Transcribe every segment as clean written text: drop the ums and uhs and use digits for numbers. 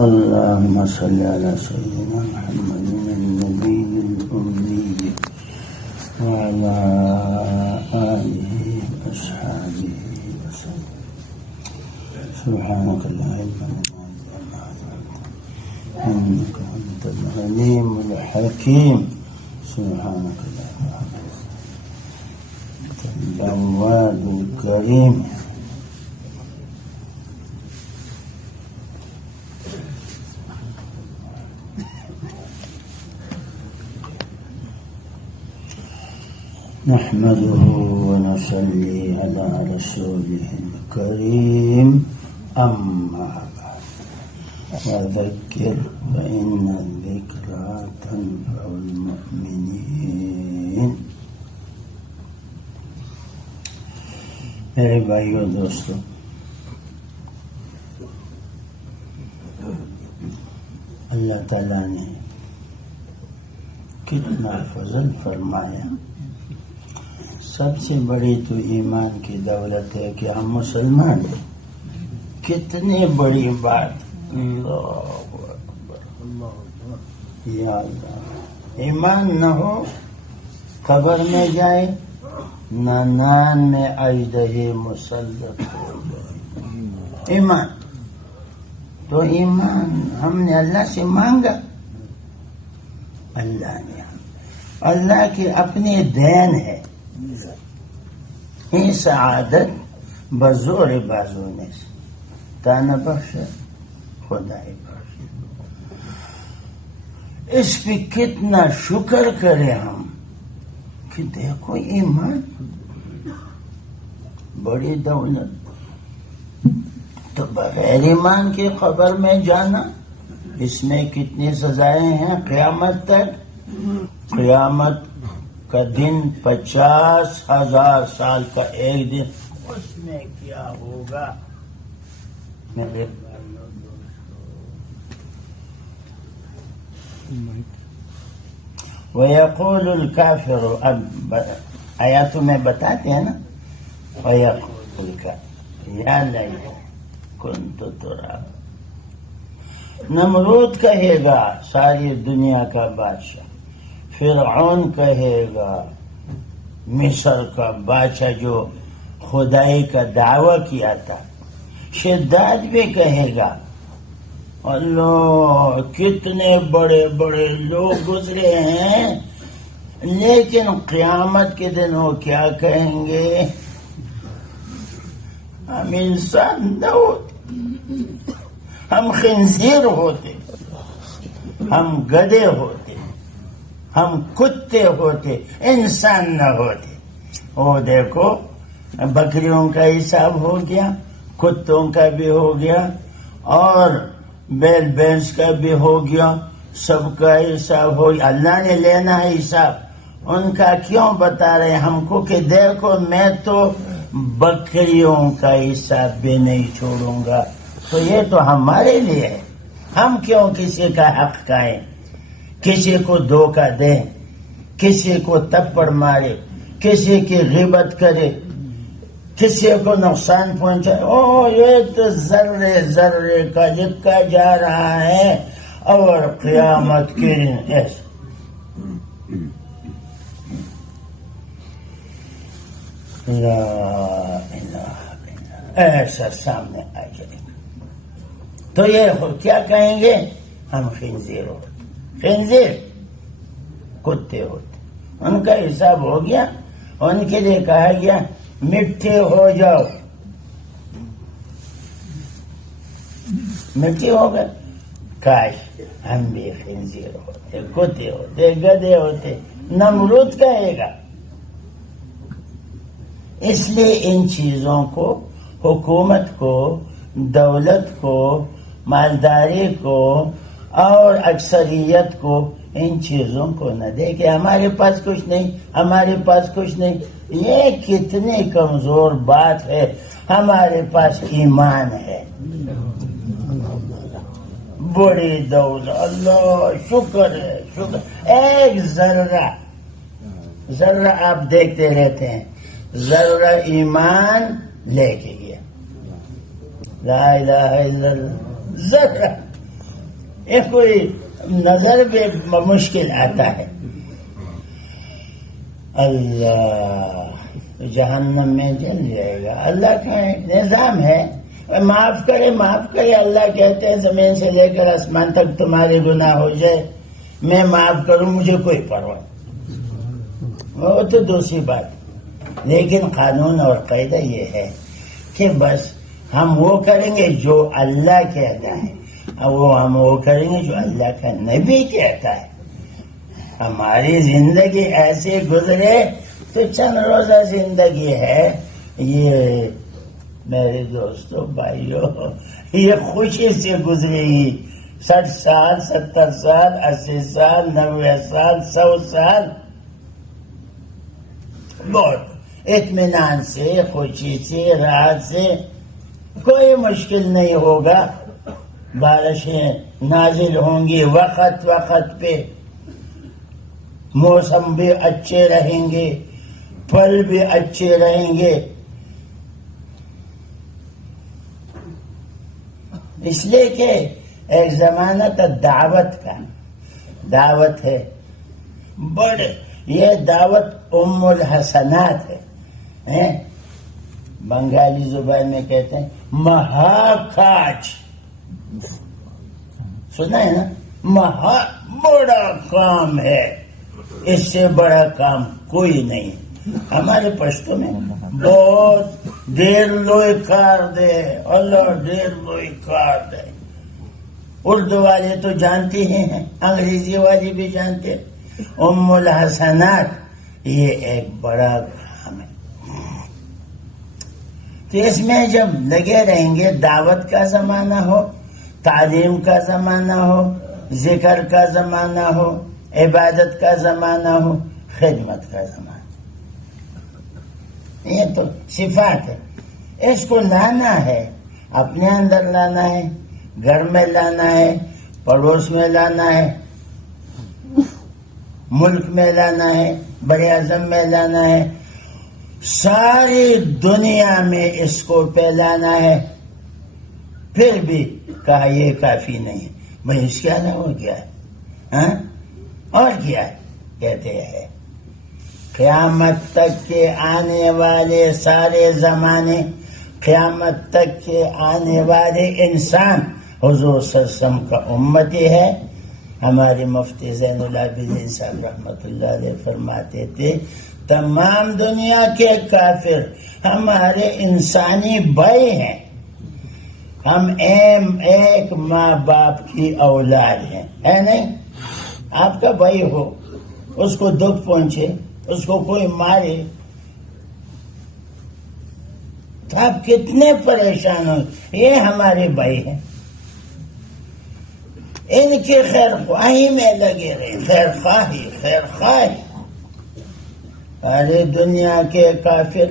اللهم صل على سيدنا محمد النبي الأمي وعلى آله وأصحابه وسلم. سبحانك لا علم لنا إلا ما علمتنا إنك أنت العليم الحكيم. سبحانك لا علم أنت الجواد الكريم. نحمده ونصلي على رسوله الكريم. أما بعد وذكر فإن الذكرى تنفع المؤمنين. میرے بھائیو دوستو، اللہ تعالیٰ نے کتنا فضل فرمایا. سب سے بڑی تو ایمان کی دولت ہے کہ ہم مسلمان ہیں. کتنی بڑی بات. یا اللہ، ایمان نہ ہو قبر میں جائے نہ نان میں اژدہے مسلط ہو جائے. ایمان تو ایمان ہم نے اللہ سے مانگا. اللہ کی اپنی دین ہے. یہ سعادت بزور بازونے سے تانا بخش خدائی بخش. اس پہ کتنا شکر کرے ہم کہ دیکھو ایمان بڑی دولت. تو بغیر ایمان کی قبر میں جانا، اس میں کتنی سزائیں ہیں قیامت تک. قیامت کا دن 50,000 سال کا ایک دن. اس میں کیا ہوگا میرے بھائیو دوستو؟ وَيَقُولُ الْكَافِرُ، اب آیاتوں میں بتاتے ہیں نا. وَيَقُولُ الْكَافِرُ يَا لَيْتَ كُنْتُ تُرَابًا. نمرود کہے گا، ساری دنیا کا بادشاہ. فرعون کہے گا، مصر کا بادشاہ جو خدائی کا دعویٰ کیا تھا. شداد بھی کہے گا. اللہ، کتنے بڑے بڑے لوگ گزرے ہیں، لیکن قیامت کے دن وہ کیا کہیں گے؟ ہم انسان نہ ہوتے، ہم خنزیر ہوتے، ہم گدھے ہوتے، ہم کتے ہوتے، انسان نہ ہوتے. وہ دیکھو بکریوں کا حساب ہو گیا، کتوں کا بھی ہو گیا، اور بیل بینس کا بھی ہو گیا. سب کا حساب ہو گیا. اللہ نے لینا ہے حساب. ان کا کیوں بتا رہے ہم کو کہ دیکھو میں تو بکریوں کا حساب بھی نہیں چھوڑوں گا. تو یہ تو ہمارے لیے ہے. ہم کیوں کسی کا حق کھائیں، کسی کو دھوکہ دیں، کسی کو تپڑ مارے، کسی کی غیبت کرے، کسی کو نقصان پہنچائے. یہ تو ذرے ذرے کا لکھا جا رہا ہے. اور قیامت کے دن ایسا لا الہ الا ایسا سامنے آ جائے گا. تو یہ کیا کہیں گے؟ ہم خنزیر ہوتے، خنزیر کتے ہوتے. ان کا حساب ہو گیا. ان کے لیے کہا گیا مٹی ہو جاؤ. مٹی ہو گئے. کاش ہم بھی خنزیر ہوتے، کتے ہوتے، گدھے ہوتے. نمرود کہے گا. اس لیے ان چیزوں کو، حکومت کو، دولت کو، مالداری کو اور اکثریت کو، ان چیزوں کو نہ دے کہ ہمارے پاس کچھ نہیں، ہمارے پاس کچھ نہیں. یہ کتنی کمزور بات ہے. ہمارے پاس ایمان ہے، بڑی دولت. اللہ شکر ہے، شکر. ایک ذرہ آپ دیکھتے رہتے ہیں، ذرہ ایمان لے کے گیا. لا الہ الا اللہ. ذرہ یہ کوئی نظر بھی مشکل آتا ہے. اللہ جہنم میں جل جائے گا. اللہ کا ایک نظام ہے، معاف کرے اللہ کہتے ہیں زمین سے لے کر آسمان تک تمہارے گناہ ہو جائے میں معاف کروں، مجھے کوئی پرواہ. وہ تو دوسری بات، لیکن قانون اور قاعدہ یہ ہے کہ بس ہم وہ کریں گے جو اللہ کہتا ہے، ہم وہ کریں گے جو اللہ کا نبی کہتا ہے. ہماری زندگی ایسے گزرے تو چند روزہ زندگی ہے. یہ میرے دوستوں بھائیوں، یہ خوشی سے گزرے گی. 60 سال 70 سال 80 سال 90 سال 100 سال بہت اطمینان سے، خوشی سے، راحت سے. کوئی مشکل نہیں ہوگا. بارشیں نازل ہوں گی وقت پہ، موسم بھی اچھے رہیں گے، پھل بھی اچھے رہیں گے. اس لیے کہ ایک زمانہ تھا دعوت کا، دعوت ہے بڑے، یہ دعوت ام الحسنات ہے. بنگالی زبان میں کہتے ہیں مہاکاج، سنا ہے نا؟ بڑا کام ہے، اس سے بڑا کام کوئی نہیں. ہمارے پشتو میں بہت دیر لوئی کار دے، اللہ دیر لوئی کار دے. اردو والے تو جانتے ہی ہیں، انگریزی والے بھی جانتے. ام الحسنات یہ ایک بڑا کام ہے. تو اس میں جب لگے رہیں گے، دعوت کا زمانہ ہو، تعلیم کا زمانہ ہو، ذکر کا زمانہ ہو، عبادت کا زمانہ ہو، خدمت کا زمانہ. یہ تو صفات ہے. اس کو لانا ہے، اپنے اندر لانا ہے، گھر میں لانا ہے، پڑوس میں لانا ہے، ملک میں لانا ہے، بر اعظم میں لانا ہے، ساری دنیا میں اس کو پھیلانا ہے. پھر بھی کہا یہ کافی نہیں ہے. بھائی اس کے علاوہ ہو گیا ہے، ہاں اور کیا کہتے ہیں؟ قیامت تک کے آنے والے سارے زمانے، قیامت تک کے آنے والے انسان حضور صلی اللہ علیہ وسلم کا امتی ہے. ہمارے مفتی زین العابدین صاحب رحمۃ اللہ علیہ فرماتے تھے تمام دنیا کے کافر ہمارے انسانی بھائی ہیں. ہم ایک ماں باپ کی اولاد ہیں، ہے نہیں؟ آپ کا بھائی ہو، اس کو دکھ پہنچے، اس کو کوئی مارے تو آپ کتنے پریشان ہو. یہ ہمارے بھائی ہیں، ان کی خیر خواہی میں لگے رہے. خیر خواہی. ساری دنیا کے کافر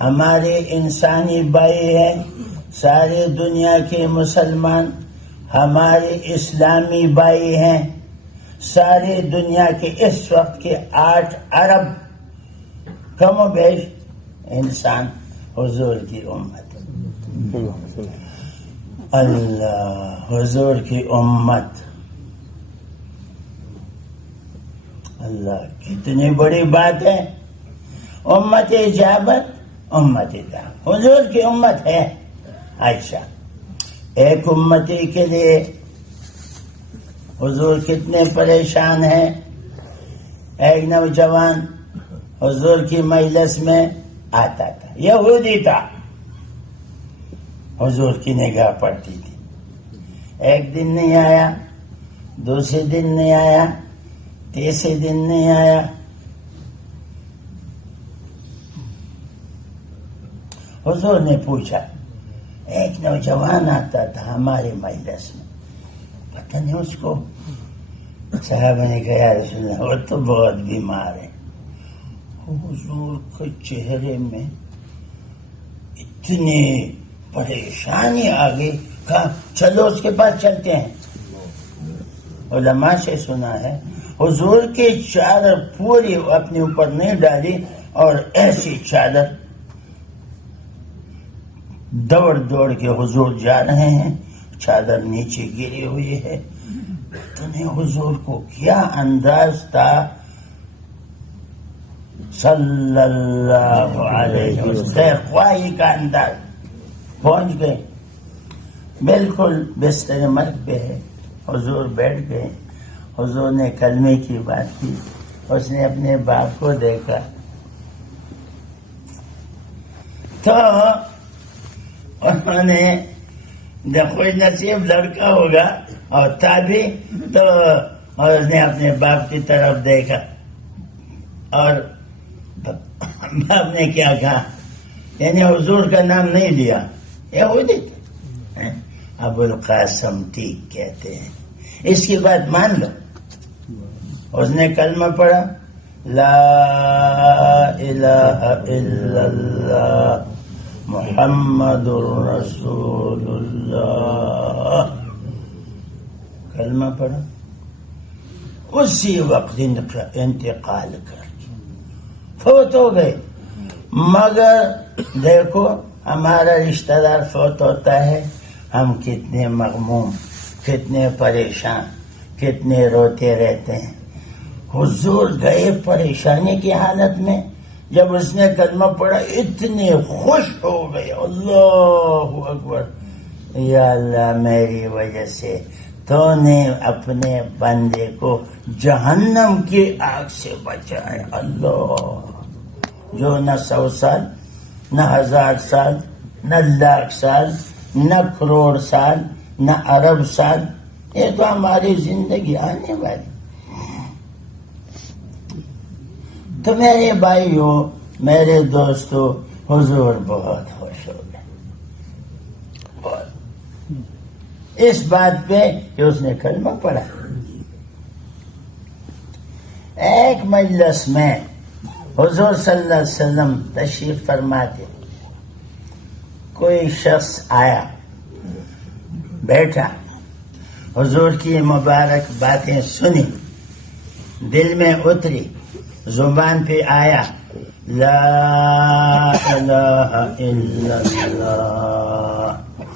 ہمارے انسانی بھائی ہیں. ساری دنیا کے مسلمان ہمارے اسلامی بھائی ہیں. ساری دنیا کے اس وقت کے 8 ارب کم و بیش انسان حضور کی امت. اللہ حضور کی امت. اللہ کتنی بڑی بات ہے. امت اجابت، امت دعوت، حضور کی امت ہے. اچھا، ایک امتی کے لیے حضور کتنے پریشان ہیں. ایک نوجوان حضور کی مجلس میں آتا تھا، یہودی تھا. حضور کی نگاہ پڑتی تھی. ایک دن نہیں آیا، دوسرے دن نہیں آیا، تیسرے دن نہیں آیا. حضور نے پوچھا، ایک نوجوان آتا تھا ہمارے مجلس میں، پتہ نہیں اس کو. صحابہ نے کہا یا رسول اللہ وہ تو بہت بیمار ہے. حضور کے چہرے میں اتنی پریشانی آ گئی. کہا چلو اس کے پاس چلتے ہیں. علماء سے سنا ہے حضور کی چادر پوری اپنے اوپر نہیں ڈالی اور ایسی چادر دوڑ دوڑ کے حضور جا رہے ہیں. چادر نیچے گری ہوئی ہے. اتنے حضور کو کیا انداز تھا صلی اللہ علیہ وسلم، خواہی کا انداز. پہنچ گئے، بالکل بستر مرگ پہ ہے. حضور بیٹھ گئے. حضور نے کلمے کی بات کی. اس نے اپنے باپ کو دیکھا تو انہوں نے خوش نصیب لڑکا ہوگا اور تھا بھی، تو اس نے اپنے باپ کی طرف دیکھا اور باپ نے کیا کہا، یعنی حضور کا نام نہیں لیا. یہودی تھے، ابو القاسم ٹھیک کہتے ہیں، اس کی بات مان لو. اس نے کلمہ پڑھا، لا الہ الا اللہ محمد رسول اللہ. کلمہ پڑھا، اسی وقت انتقال کر کے فوت ہو گئے. مگر دیکھو ہمارا رشتہ دار فوت ہوتا ہے، ہم کتنے مغموم، کتنے پریشان، کتنے روتے رہتے ہیں. حضور گئے پریشانی کی حالت میں، جب اس نے کلمہ پڑھا اتنے خوش ہو گئے. اللہ اکبر، یا اللہ میری وجہ سے تو نے اپنے بندے کو جہنم کی آگ سے بچایا. اللہ، جو نہ 100 سال، نہ 1000 سال، نہ لاکھ سال، نہ کروڑ سال، نہ ارب سال، یہ تو ہماری زندگی آنے والی. تو میرے بھائیوں، میرے دوستوں، حضور بہت خوش ہو گئے اس بات پہ کہ اس نے کلمہ پڑھا. ایک مجلس میں حضور صلی اللہ علیہ وسلم تشریف فرماتے، کوئی شخص آیا، بیٹھا، حضور کی مبارک باتیں سنی، دل میں اتری، زبان پہ آیا، لا الہ الا اللہ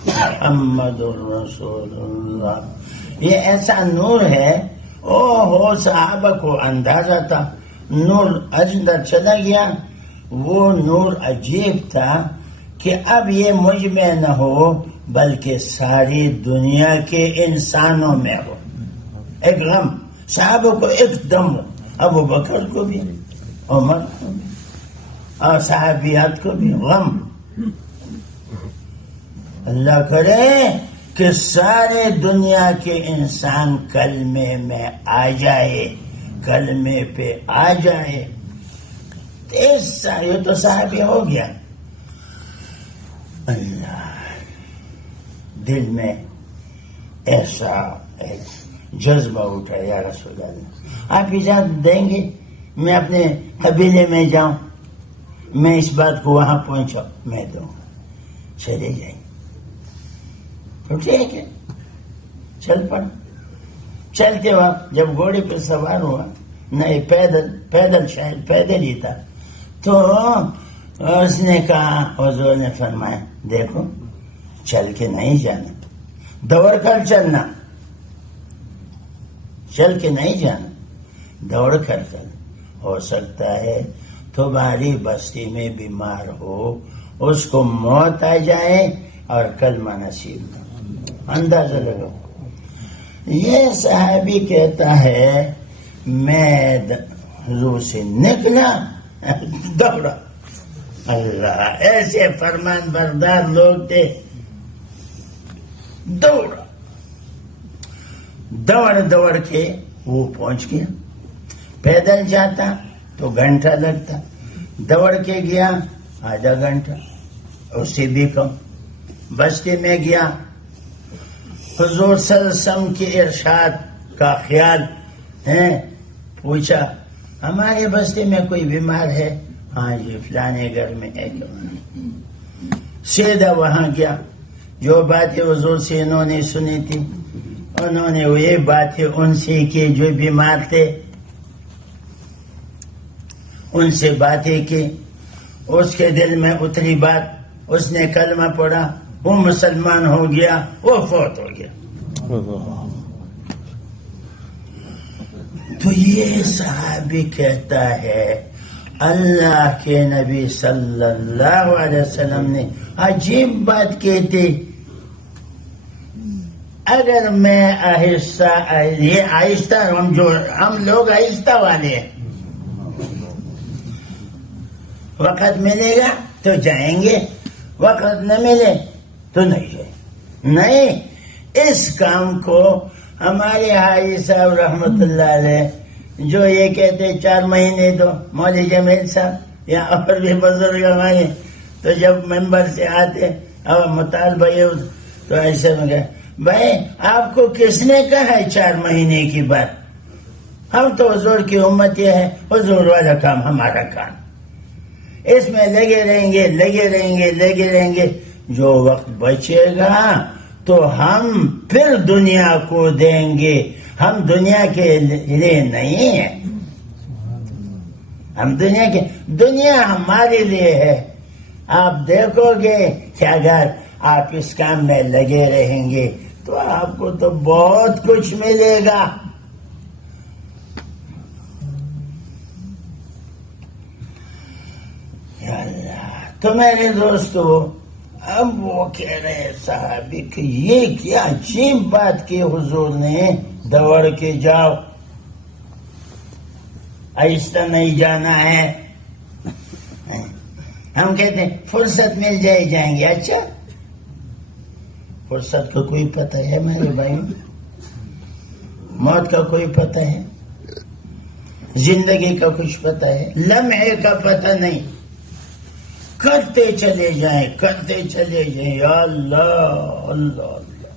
محمد رسول اللہ. یہ ایسا نور ہے، او ہو صحابہ کو اندازہ تھا، نور اندر چلا گیا. وہ نور عجیب تھا کہ اب یہ مجھ میں نہ ہو بلکہ ساری دنیا کے انسانوں میں ہو. ایک غم صحابہ کو ایک دم، ابو بکر کو بھی، عمر کو بھی، اور صحابیات کو بھی غم. اللہ کرے کہ سارے دنیا کے انسان کلمے میں آ جائے، کلمے پہ آ جائے. یہ تو صحابی ہو گیا. اللہ، دل میں ایسا ایک جذبہ اٹھا، یا رسول اللہ آپ اجازت دیں گے میں اپنے قبیلے میں جاؤں، میں اس بات کو وہاں پہنچا، میں دوں گا. چلے جائیں. تو ٹھیک ہے، چل پڑا. چلتے وقت جب گھوڑے پہ سوار ہوا، نہیں پیدل شاید پیدل ہی تھا، تو اس نے کہا، حضور نے فرمایا دیکھو چل کے نہیں جانا، دوڑ کر چلنا. چل کے نہیں جانا، دوڑ کر چل. ہو سکتا ہے تمہاری بستی میں بیمار ہو، اس کو موت آ جائے اور کلمہ نصیب نہ. اندازہ لگو. یہ صحابی کہتا ہے میں حضور سے نکلا، دوڑا. اللہ، ایسے فرمان بردار لوگ تھے. دوڑا، دوڑ کے وہ پہنچ گیا. پیدل جاتا تو گھنٹہ لگتا، دوڑ کے گیا آدھا گھنٹہ، اس سے بھی کم. بستی میں گیا، حضور صلی اللہ علیہ وسلم کے ارشاد کا خیال ہے، پوچھا ہمارے بستی میں کوئی بیمار ہے؟ ہاں جی فلانے گھر میں ہے. سیدھا وہاں گیا. جو باتیں حضور سے انہوں نے سنی تھی، انہوں نے وہی باتیں ان سے کی جو بیمار تھے، ان سے باتیں کی. اس کے دل میں اتری بات، اس نے کلمہ پڑھا، وہ مسلمان ہو گیا، وہ فوت ہو گیا. تو یہ صحابی کہتا ہے اللہ کے نبی صلی اللہ علیہ وسلم نے عجیب بات کی تھی. اگر میں آہستہ، یہ آہستہ، ہم لوگ آہستہ والے ہیں، وقت ملے گا تو جائیں گے، وقت نہ ملے تو نہیں جائیں. نہیں، اس کام کو ہمارے حاجی صاحب رحمت اللہ علیہ جو یہ کہتے 4 مہینے دو، مولوی جمیل صاحب یا اور بھی بزرگ ہمارے، تو جب ممبر سے آتے اور مطالبہ یہ تو ایسے میں کہا بھائی آپ کو کس نے کہا ہے 4 مہینے کی بات؟ ہم تو حضور کی امت یہ ہے، حضور والا کام ہمارا کام، اس میں لگے رہیں گے لگے رہیں گے لگے رہیں گے. جو وقت بچے گا تو ہم پھر دنیا کو دیں گے، ہم دنیا کے لیے نہیں ہیں، ہم دنیا ہمارے لیے ہے. آپ دیکھو گے کہ اگر آپ اس کام میں لگے رہیں گے تو آپ کو تو بہت کچھ ملے گا. یا اللہ. تو میرے دوستو، اب وہ کہہ رہے صحابی کہ یہ کیا عجیب بات کی حضور نے، دوڑ کے جاؤ، آہستہ نہیں جانا ہے. ہم کہتے ہیں فرصت مل جائیں گے. اچھا، فرصت کا کوئی پتہ ہے میرے بھائی؟ موت کا کوئی پتہ ہے؟ زندگی کا کچھ پتہ ہے؟ لمحے کا پتہ نہیں. کرتے چلے جائیں کرتے چلے جائیں. یا اللہ اللہ اللہ.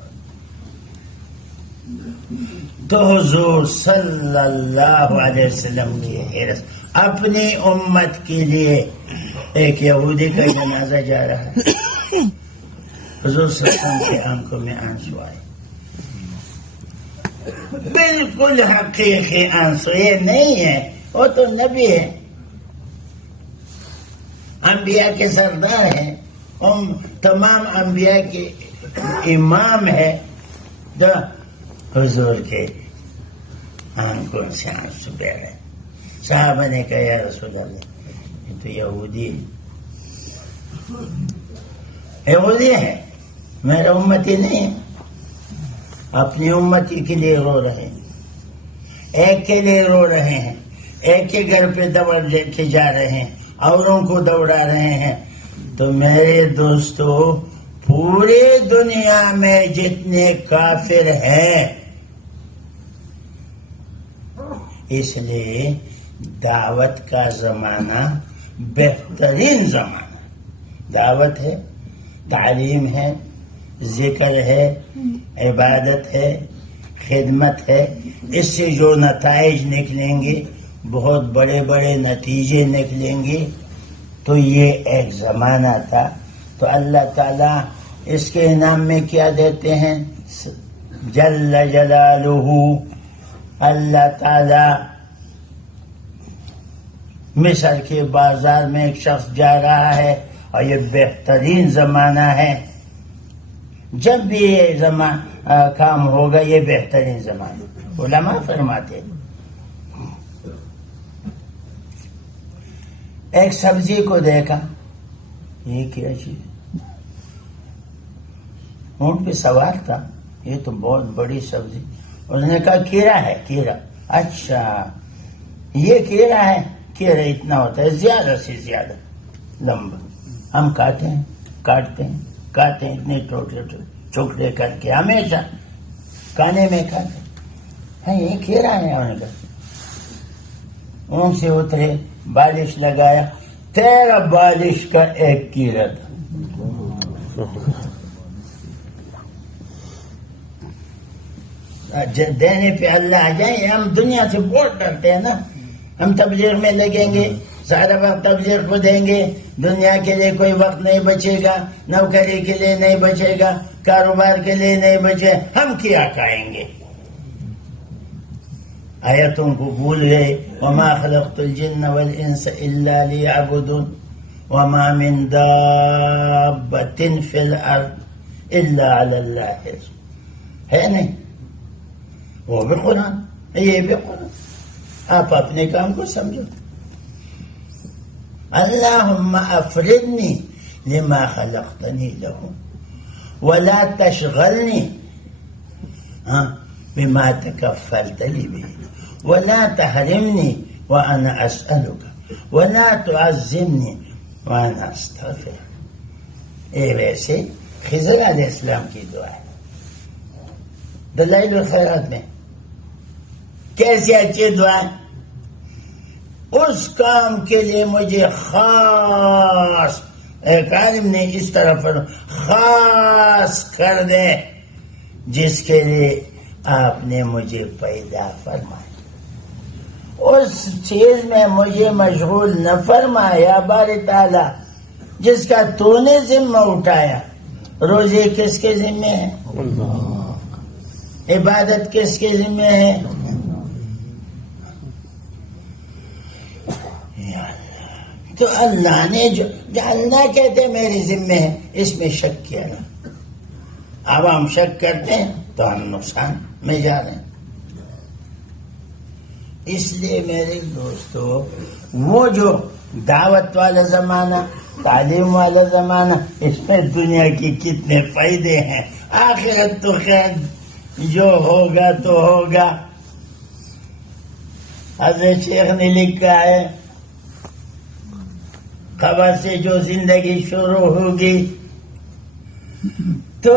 تو حضور صلی اللہ علیہ وسلم کی حرص اپنی امت کے لیے. ایک یہودی کا جنازہ جا رہا ہے، حضور صلی اللہ علیہ وسلم کی آنکھوں میں آنسو آئے، بالکل حقیقی آنسو. یہ نہیں ہے، وہ تو نبی ہے، انبیاء کے سردار ہیں، تمام انبیاء کے امام ہے. حضور کے آنکھوں سے آنسو بہ رہے. صحابہ نے کہا یا رسول اللہ یہ تو یہودی ہے، میرا امتی نہیں ہے. اپنی امتی کے لیے رو رہے ہیں، ایک کے لیے رو رہے ہیں، ایک کے گھر پہ دوڑ لے کے جا رہے ہیں، اوروں کو دوڑا رہے ہیں. تو میرے دوستو، پوری دنیا میں جتنے کافر ہیں، اس لیے دعوت کا زمانہ بہترین زمانہ. دعوت ہے، تعلیم ہے، ذکر ہے، عبادت ہے، خدمت ہے. اس سے جو نتائج نکلیں گے، بہت بڑے بڑے نتیجے نکلیں گے. تو یہ ایک زمانہ تھا. تو اللہ تعالیٰ اس کے انعام میں کیا دیتے ہیں؟ جل جلالہ. اللہ تعالیٰ مصر کے بازار میں ایک شخص جا رہا ہے، اور یہ بہترین زمانہ ہے. جب بھی یہ کام ہوگا یہ بہترین زمانہ. علماء فرماتے ہیں ایک سبزی کو دیکھا، یہ کیا چیز؟ اونٹ پہ سوار تھا، یہ تو بہت بڑی سبزی. اس نے کہا کیڑا ہے. کیڑا؟ اچھا یہ کیڑا ہے. کیڑا اتنا ہوتا ہے، زیادہ سے زیادہ لمبا. ہم کاٹتے ہیں اتنے ٹوٹے ٹکڑے کر کے ہمیشہ کھانے میں کھاتے ہیں. یہ کیڑا ہے. انہوں نے کہا، اونٹ سے اترے، بالش لگایا، 13 بالش کا ایک کیڑا تھا. دینے پہ اللہ آ جائیں. ہم دنیا سے بہت ڈرتے ہیں نا. ہم تبلیغ میں لگیں گے، سارا وقت تبلیغ کو دیں گے، دنیا کے لیے کوئی وقت نہیں بچے گا، نوکری کے لیے نہیں بچے گا، کاروبار کے لیے نہیں بچے. ہم کیا کھائیں گے؟ آیتوں کو بھول گئے. وما خلقت الجن والانس الا ليعبدون وما من دابة في الارض الا علی اللہ ہے نہیں. وہ بھی قرآن، یہ بھی قرآن. آپ اپنے کام کو سمجھو. اللہم افردنی لما خلقتنی لہ ولا تشغلنی بما تکفلت لی به ولا تحرمنی وانا اسألک ولا تعذبنی وانا استغفر. یہ ویسے خضر علیہ السلام کی دعا ہے دلائل الخیرات میں. کیسی اچھی دعا ہے. اس کام کے لیے مجھے خاص، ایک عالم نے اس طرح خاص کر دے جس کے لیے آپ نے مجھے پیدا فرمایا. اس چیز میں مجھے مشغول نہ فرمایا باری تعالی جس کا تو نے ذمہ اٹھایا. روزے کس کے ذمہ ہے؟ عبادت کس کے ذمہ ہے؟ تو اللہ نے جو اللہ کہتے میرے ذمہ ہے، اس میں شک کیا نا. اب ہم شک کرتے ہیں تو ہم نقصان میں جا رہے ہیں. اس لیے میرے دوستو، وہ جو دعوت والا زمانہ، تعلیم والا زمانہ، اس میں دنیا کی کتنے فائدے ہیں. آخرت تو خیر جو ہوگا تو ہوگا. حضرت شیخ نے لکھا ہے قبر سے جو زندگی شروع ہوگی تو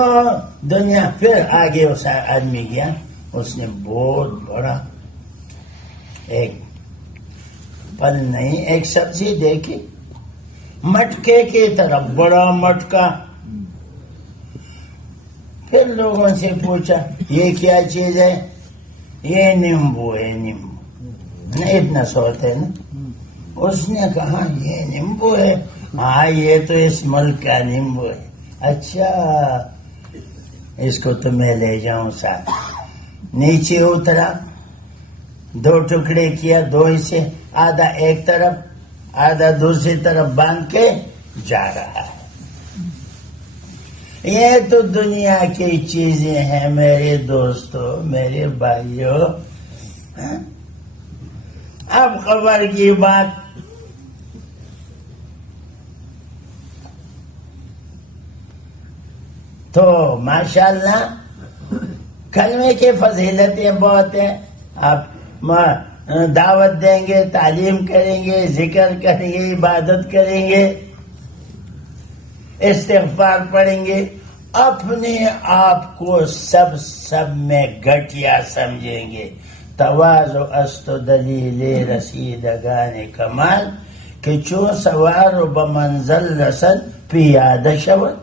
دنیا. پھر آگے اس آدمی گیا، اس نے بہت بڑا ایک پھل نہیں، ایک سبزی دیکھی مٹکے کی طرف، بڑا مٹکا. پھر لوگوں سے پوچھا یہ کیا چیز ہے؟ یہ نیمبو ہے. نیمبو نہیں اتنا سوچتے ہے نا. اس نے کہا یہ نیمبو ہے. ہاں یہ تو اس ملک کا نیمبو ہے. اچھا اس کو تو میں لے جاؤں ساتھ. نیچے اترا، 2 ٹکڑے کیا، 2 حصے، آدھا ایک طرف آدھا دوسری طرف باندھ کے جا رہا ہے. یہ تو دنیا کی چیزیں ہیں میرے دوستو، میرے بھائیو. اب خبر کی بات. تو ماشاءاللہ کلمے کی فضیلتیں بہت ہیں. آپ دعوت دیں گے، تعلیم کریں گے، ذکر کریں گے، عبادت کریں گے، استغفار پڑھیں گے، اپنے آپ کو سب میں گھٹیا سمجھیں گے. تواضع است دلیل رسیدگان کمال کہ چو سوار و بمنزل رسد پیادہ شود.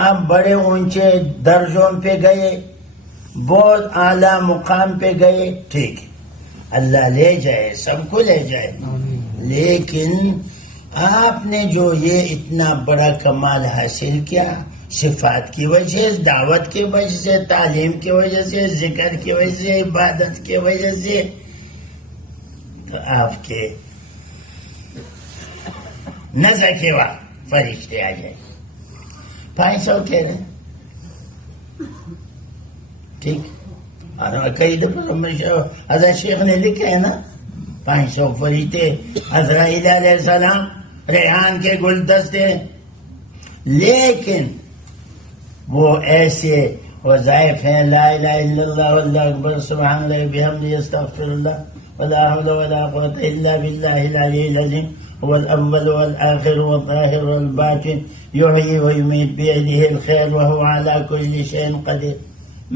آپ بڑے اونچے درجوں پہ گئے، بہت اعلیٰ مقام پہ گئے، ٹھیک ہے، اللہ لے جائے، سب کو لے جائے. لیکن آپ نے جو یہ اتنا بڑا کمال حاصل کیا، صفات کی وجہ سے، دعوت کی وجہ سے، تعلیم کی وجہ سے، ذکر کی وجہ سے، عبادت کی وجہ سے، تو آپ کے نظر کے وقت فرشتے آ جائیں. 500 کہہ رہے ہیں، ٹھیک. اور کئی دفعہ حضرت شیخ نے لکھے ہے نا 500 فرشتے، عزرائیل علیہ السلام، ریحان کے گلدستے. لیکن وہ ایسے وظائف ہیں، لا الہ الا اللہ واللہ اکبر سبحان اللہ بحمدہ استغفر اللہ ولا حول ولا قوة الا باللہ العلی العظیم هو الاول والآخر والظاہر والباطن یحیی ویمیت بیدہ الخیر وهو علی کل شیء قدیر.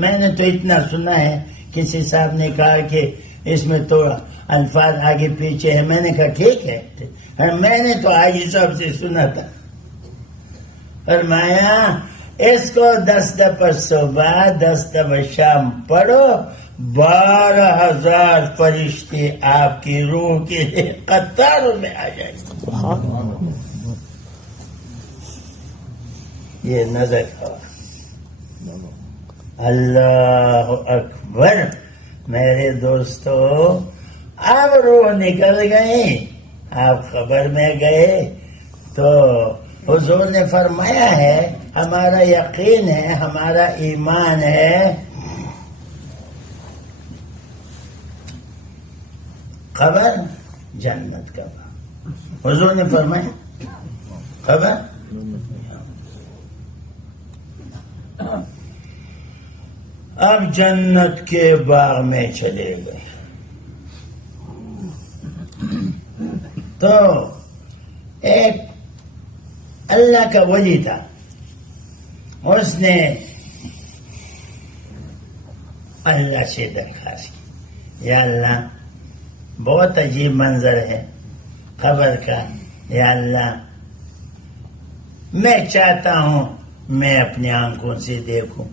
میں نے تو اتنا سنا ہے، کسی صاحب نے کہا کہ اس میں تو الفاظ آگے پیچھے ہیں. میں نے کہا ٹھیک ہے، میں نے تو آج صاحب سے سنا تھا. فرمایا اس کو 10 دفعہ صبح 10 دفعہ شام پڑھو، 12,000 فرشتے آپ کی روح کے لیے قطاروں میں آ جائیں. یہ نظر کھا. اللہ اکبر. میرے دوستو اب روح نکل گئی، آپ خبر میں گئے. تو حضور نے فرمایا ہے ہمارا یقین ہے، ہمارا ایمان ہے، خبر جنت کا باغ. حضور نے فرمایا خبر. اب جنت کے باغ میں چلے گئے تو ایک اللہ کا ولی تھا، اس نے اللہ سے درخواست کی، یا اللہ بہت عجیب منظر ہے خبر کا، یا اللہ میں چاہتا ہوں میں اپنی آنکھوں سے دیکھوں،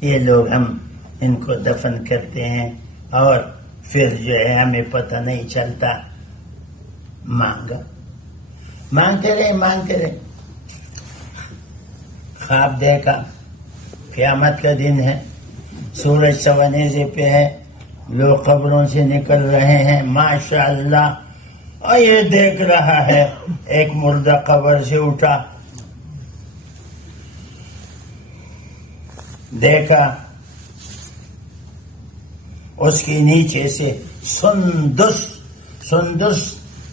یہ لوگ ہم ان کو دفن کرتے ہیں اور پھر جو ہے ہمیں پتہ نہیں چلتا. مانگتے رہے. خواب دیکھا قیامت کا دن ہے، سورج سوانیزے پہ ہے، لوگ قبروں سے نکل رہے ہیں، ماشاء اللہ. اور یہ دیکھ رہا ہے ایک مردہ قبر سے اٹھا، دیکھا اس کے نیچے سے سندس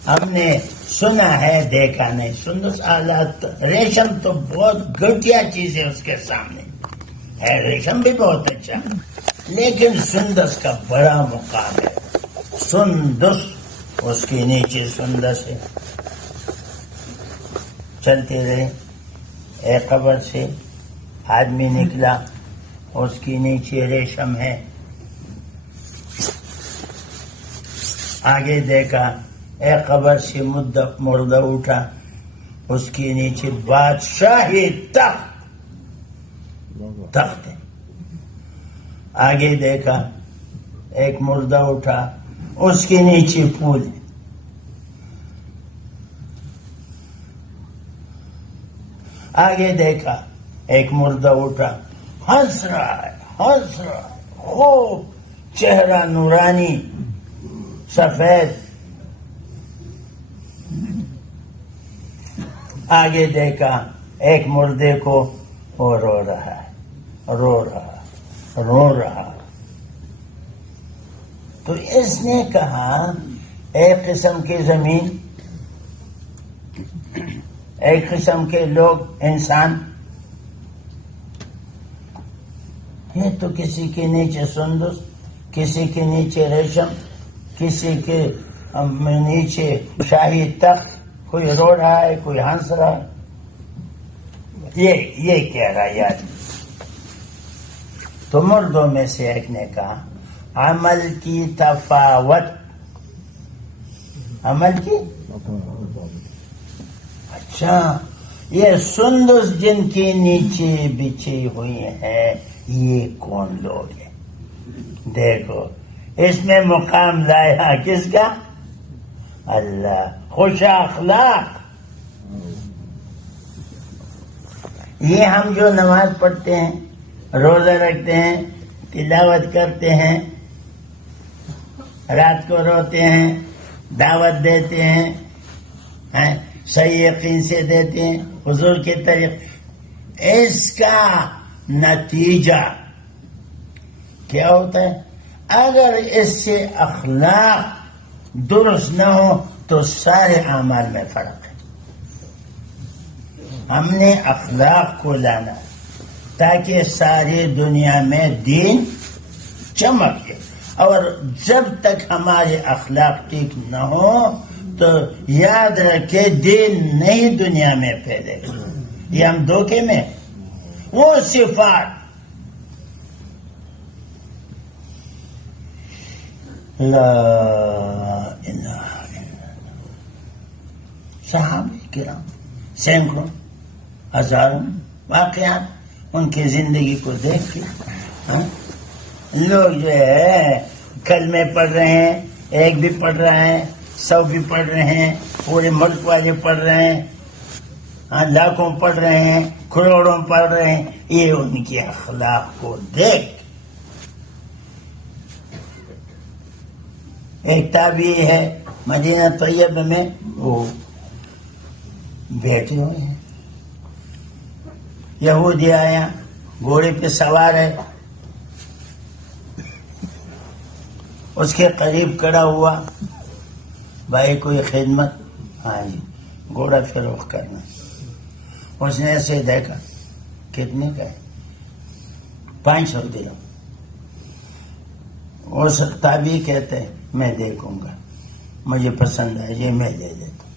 ہم نے سنا ہے دیکھا نہیں. سندس آلات ریشم تو بہت گھٹیا چیز ہے، اس کے سامنے ہے ریشم بھی بہت اچھا، لیکن سندس کا بڑا مقام ہے. سندس اس کے نیچے سندس ہے. چلتے رہے، ایک قبر سے آدمی نکلا، اس کے نیچے ریشم ہے. آگے دیکھا ایک قبر سے مردہ اٹھا، اس کے نیچے بادشاہی تخت ہے. آگے دیکھا ایک مردہ اٹھا، اس کے نیچے پھول ہے. آگے دیکھا ایک مردہ اٹھا، ہنس رہا ہے خوب چہرہ نورانی سفید. آگے دیکھا ایک مردے کو وہ رو رہا. تو اس نے کہا ایک قسم کی زمین، ایک قسم کے لوگ انسان، یہ تو کسی کے نیچے سندس، کسی کے نیچے ریشم، کسی کے نیچے شاہی تخت، کوئی رو رہا ہے کوئی ہنس رہا ہے. یہ کہہ رہا یاد. تو مردوں میں سے ایک نے کہا عمل کی تفاوت. اچھا، یہ سندس جن کے نیچے بچھی ہوئی ہیں یہ کون لوگ ہیں؟ دیکھو اس میں مقام لایا کس کا؟ اللہ. خوش اخلاق. یہ ہم جو نماز پڑھتے ہیں، روزہ رکھتے ہیں، تلاوت کرتے ہیں، رات کو روتے ہیں، دعوت دیتے ہیں، صحیح یقین سے دیتے ہیں حضور کے طریقے، اس کا نتیجہ کیا ہوتا ہے؟ اگر اس سے اخلاق درست نہ ہو تو سارے اعمال میں فرق ہے. ہم نے اخلاق کو لانا تاکہ ساری دنیا میں دین چمکے، اور جب تک ہمارے اخلاق ٹھیک نہ ہو تو یاد رکھے دین نہیں دنیا میں پھیلے گا. یہ ہم دھوکے میں وہ صفات لا الہ الا اللہ. صحابہ کرام سینکڑوں ہزاروں واقعات ان کی زندگی کو دیکھ کے لوگ جو ہے کلمے پڑھ رہے ہیں، ایک بھی پڑھ رہا ہے، 100 بھی پڑھ رہے ہیں، پورے ملک والے پڑھ رہے ہیں، لاکھوں پڑھ رہے ہیں، کروڑوں پڑھ رہے ہیں. یہ ان کے اخلاق کو دیکھ. ایک تابعی ہے مدینہ طیبہ میں، وہ بیٹھے ہوئے ہیں، یہودی آیا گھوڑے پہ سوار ہے، اس کے قریب کھڑا ہوا، بھائی کوئی خدمت؟ ہاں جی، گھوڑا فروخت کرنا۔ اس نے ایسے دیکھا، کتنے کا ہے؟ 500 درہم۔ اس تابعی کہتے ہیں میں دیکھوں گا، مجھے پسند ہے یہ میں لے لیتا ہوں۔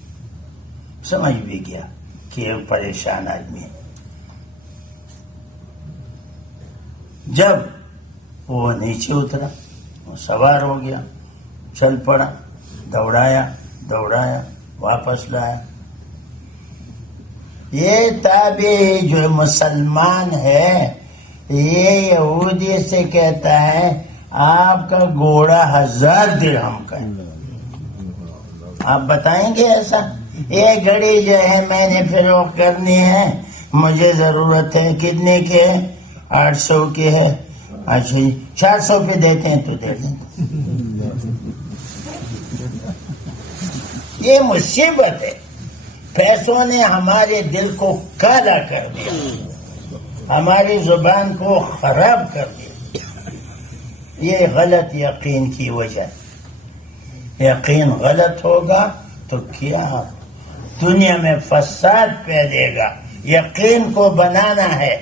سمجھ بھی گیا کہ یہ پریشان آدمی ہے۔ جب وہ نیچے اترا، وہ سوار ہو گیا، چل پڑا، دوڑایا واپس لایا۔ یہ تابعی جو مسلمان ہے یہ یہودی سے کہتا ہے آپ کا گھوڑا 1000 درہم کا ہے، آپ بتائیں گے ایسا؟ یہ گھڑی جو ہے میں نے فروخت کرنی ہے، مجھے ضرورت ہے، کتنے کے ہے؟ 800 کے ہے۔ اچھا جی 400 پہ دیتے ہیں تو دے دیں۔ یہ مصیبت ہے، پیسوں نے ہمارے دل کو کالا کر دیا، ہماری زبان کو خراب کر دیا۔ یہ غلط یقین کی وجہ، یقین غلط ہوگا تو کیا دنیا میں فساد پھیلے گا۔ یقین کو بنانا ہے،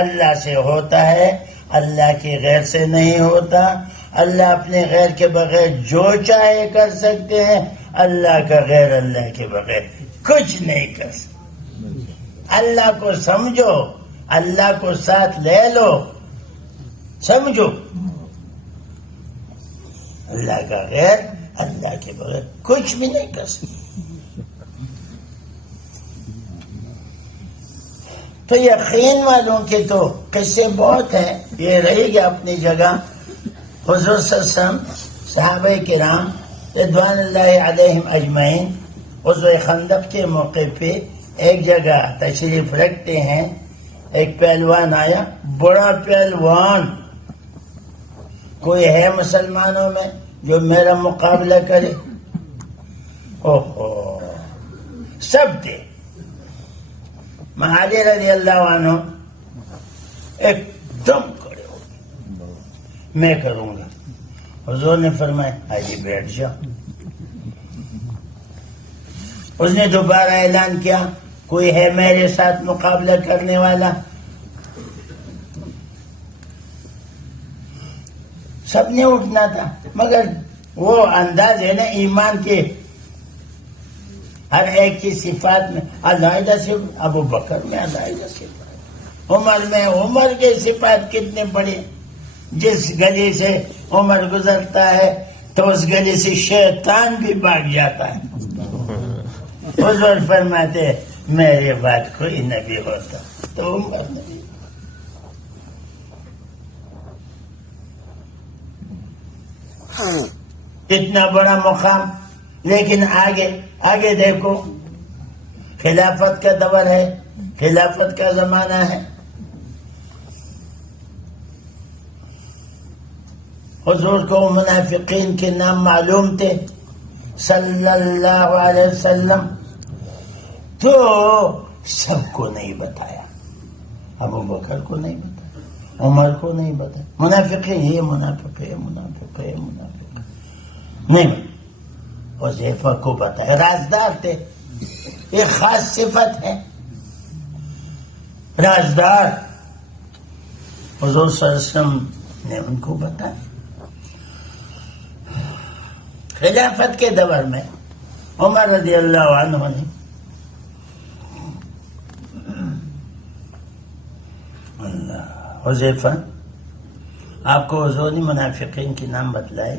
اللہ سے ہوتا ہے، اللہ کے غیر سے نہیں ہوتا۔ اللہ اپنے غیر کے بغیر جو چاہے کر سکتے ہیں، اللہ کا غیر اللہ کے بغیر کچھ نہیں کر سکتے۔ اللہ کو سمجھو، اللہ کو ساتھ لے لو، سمجھو اللہ کا غیر اللہ کے بغیر کچھ بھی نہیں کر سکتے۔ تو یقین والوں کے تو قصے بہت ہیں، یہ رہے گا اپنی جگہ۔ حضور صلی اللہ علیہ وسلم، صحابہ کرام رضوان اللہ علیہم اجمعین غزوہ خندق کے موقع پہ ایک جگہ تشریف رکھتے ہیں۔ ایک پہلوان آیا، بڑا پہلوان، کوئی ہے مسلمانوں میں جو میرا مقابلہ کرے؟ اوہو، سب تھے۔ علی رضی اللہ عنہ ایک دم کھڑے ہو گئے، میں کروں گا۔ حضور نے فرمایا حاجی بیٹھ جاؤ۔ اس نے دوبارہ اعلان کیا، کوئی ہے میرے ساتھ مقابلہ کرنے والا؟ سب نے اٹھنا تھا، مگر وہ انداز ہے نا ایمان کے، ہر ایک کی صفات میں علیحدہ صفات، ابو بکر میں علیحدہ صفات، عمر میں عمر کے صفات کتنے بڑے۔ جس گلی سے عمر گزرتا ہے تو اس گلی سے شیطان بھی بھاگ جاتا ہے۔ حضور فرماتے میرے بعد کوئی نبی ہوتا تو عمر نبی۔ اتنا بڑا مقام، لیکن آگے دیکھو، خلافت کا دور ہے، خلافت کا زمانہ ہے۔ حضور کو منافقین کے نام معلوم تھے صلی اللہ علیہ وسلم، تو سب کو نہیں بتایا، ابو بکر کو نہیں بتایا، عمر کو نہیں بتایا، منافقین یہ منافق ہے، منافق ہے، منافق نہیں، حذیفہ کو بتایا، رازدار تھے، یہ خاص صفت ہے، رازدار۔ حضور صلی اللہ علیہ وسلم نے ان کو بتایا۔ خلافت کے دور میں عمر رضی اللہ عنہ نے حذیفہ، آپ کو حضور نے منافقین کے نام بتلائے؟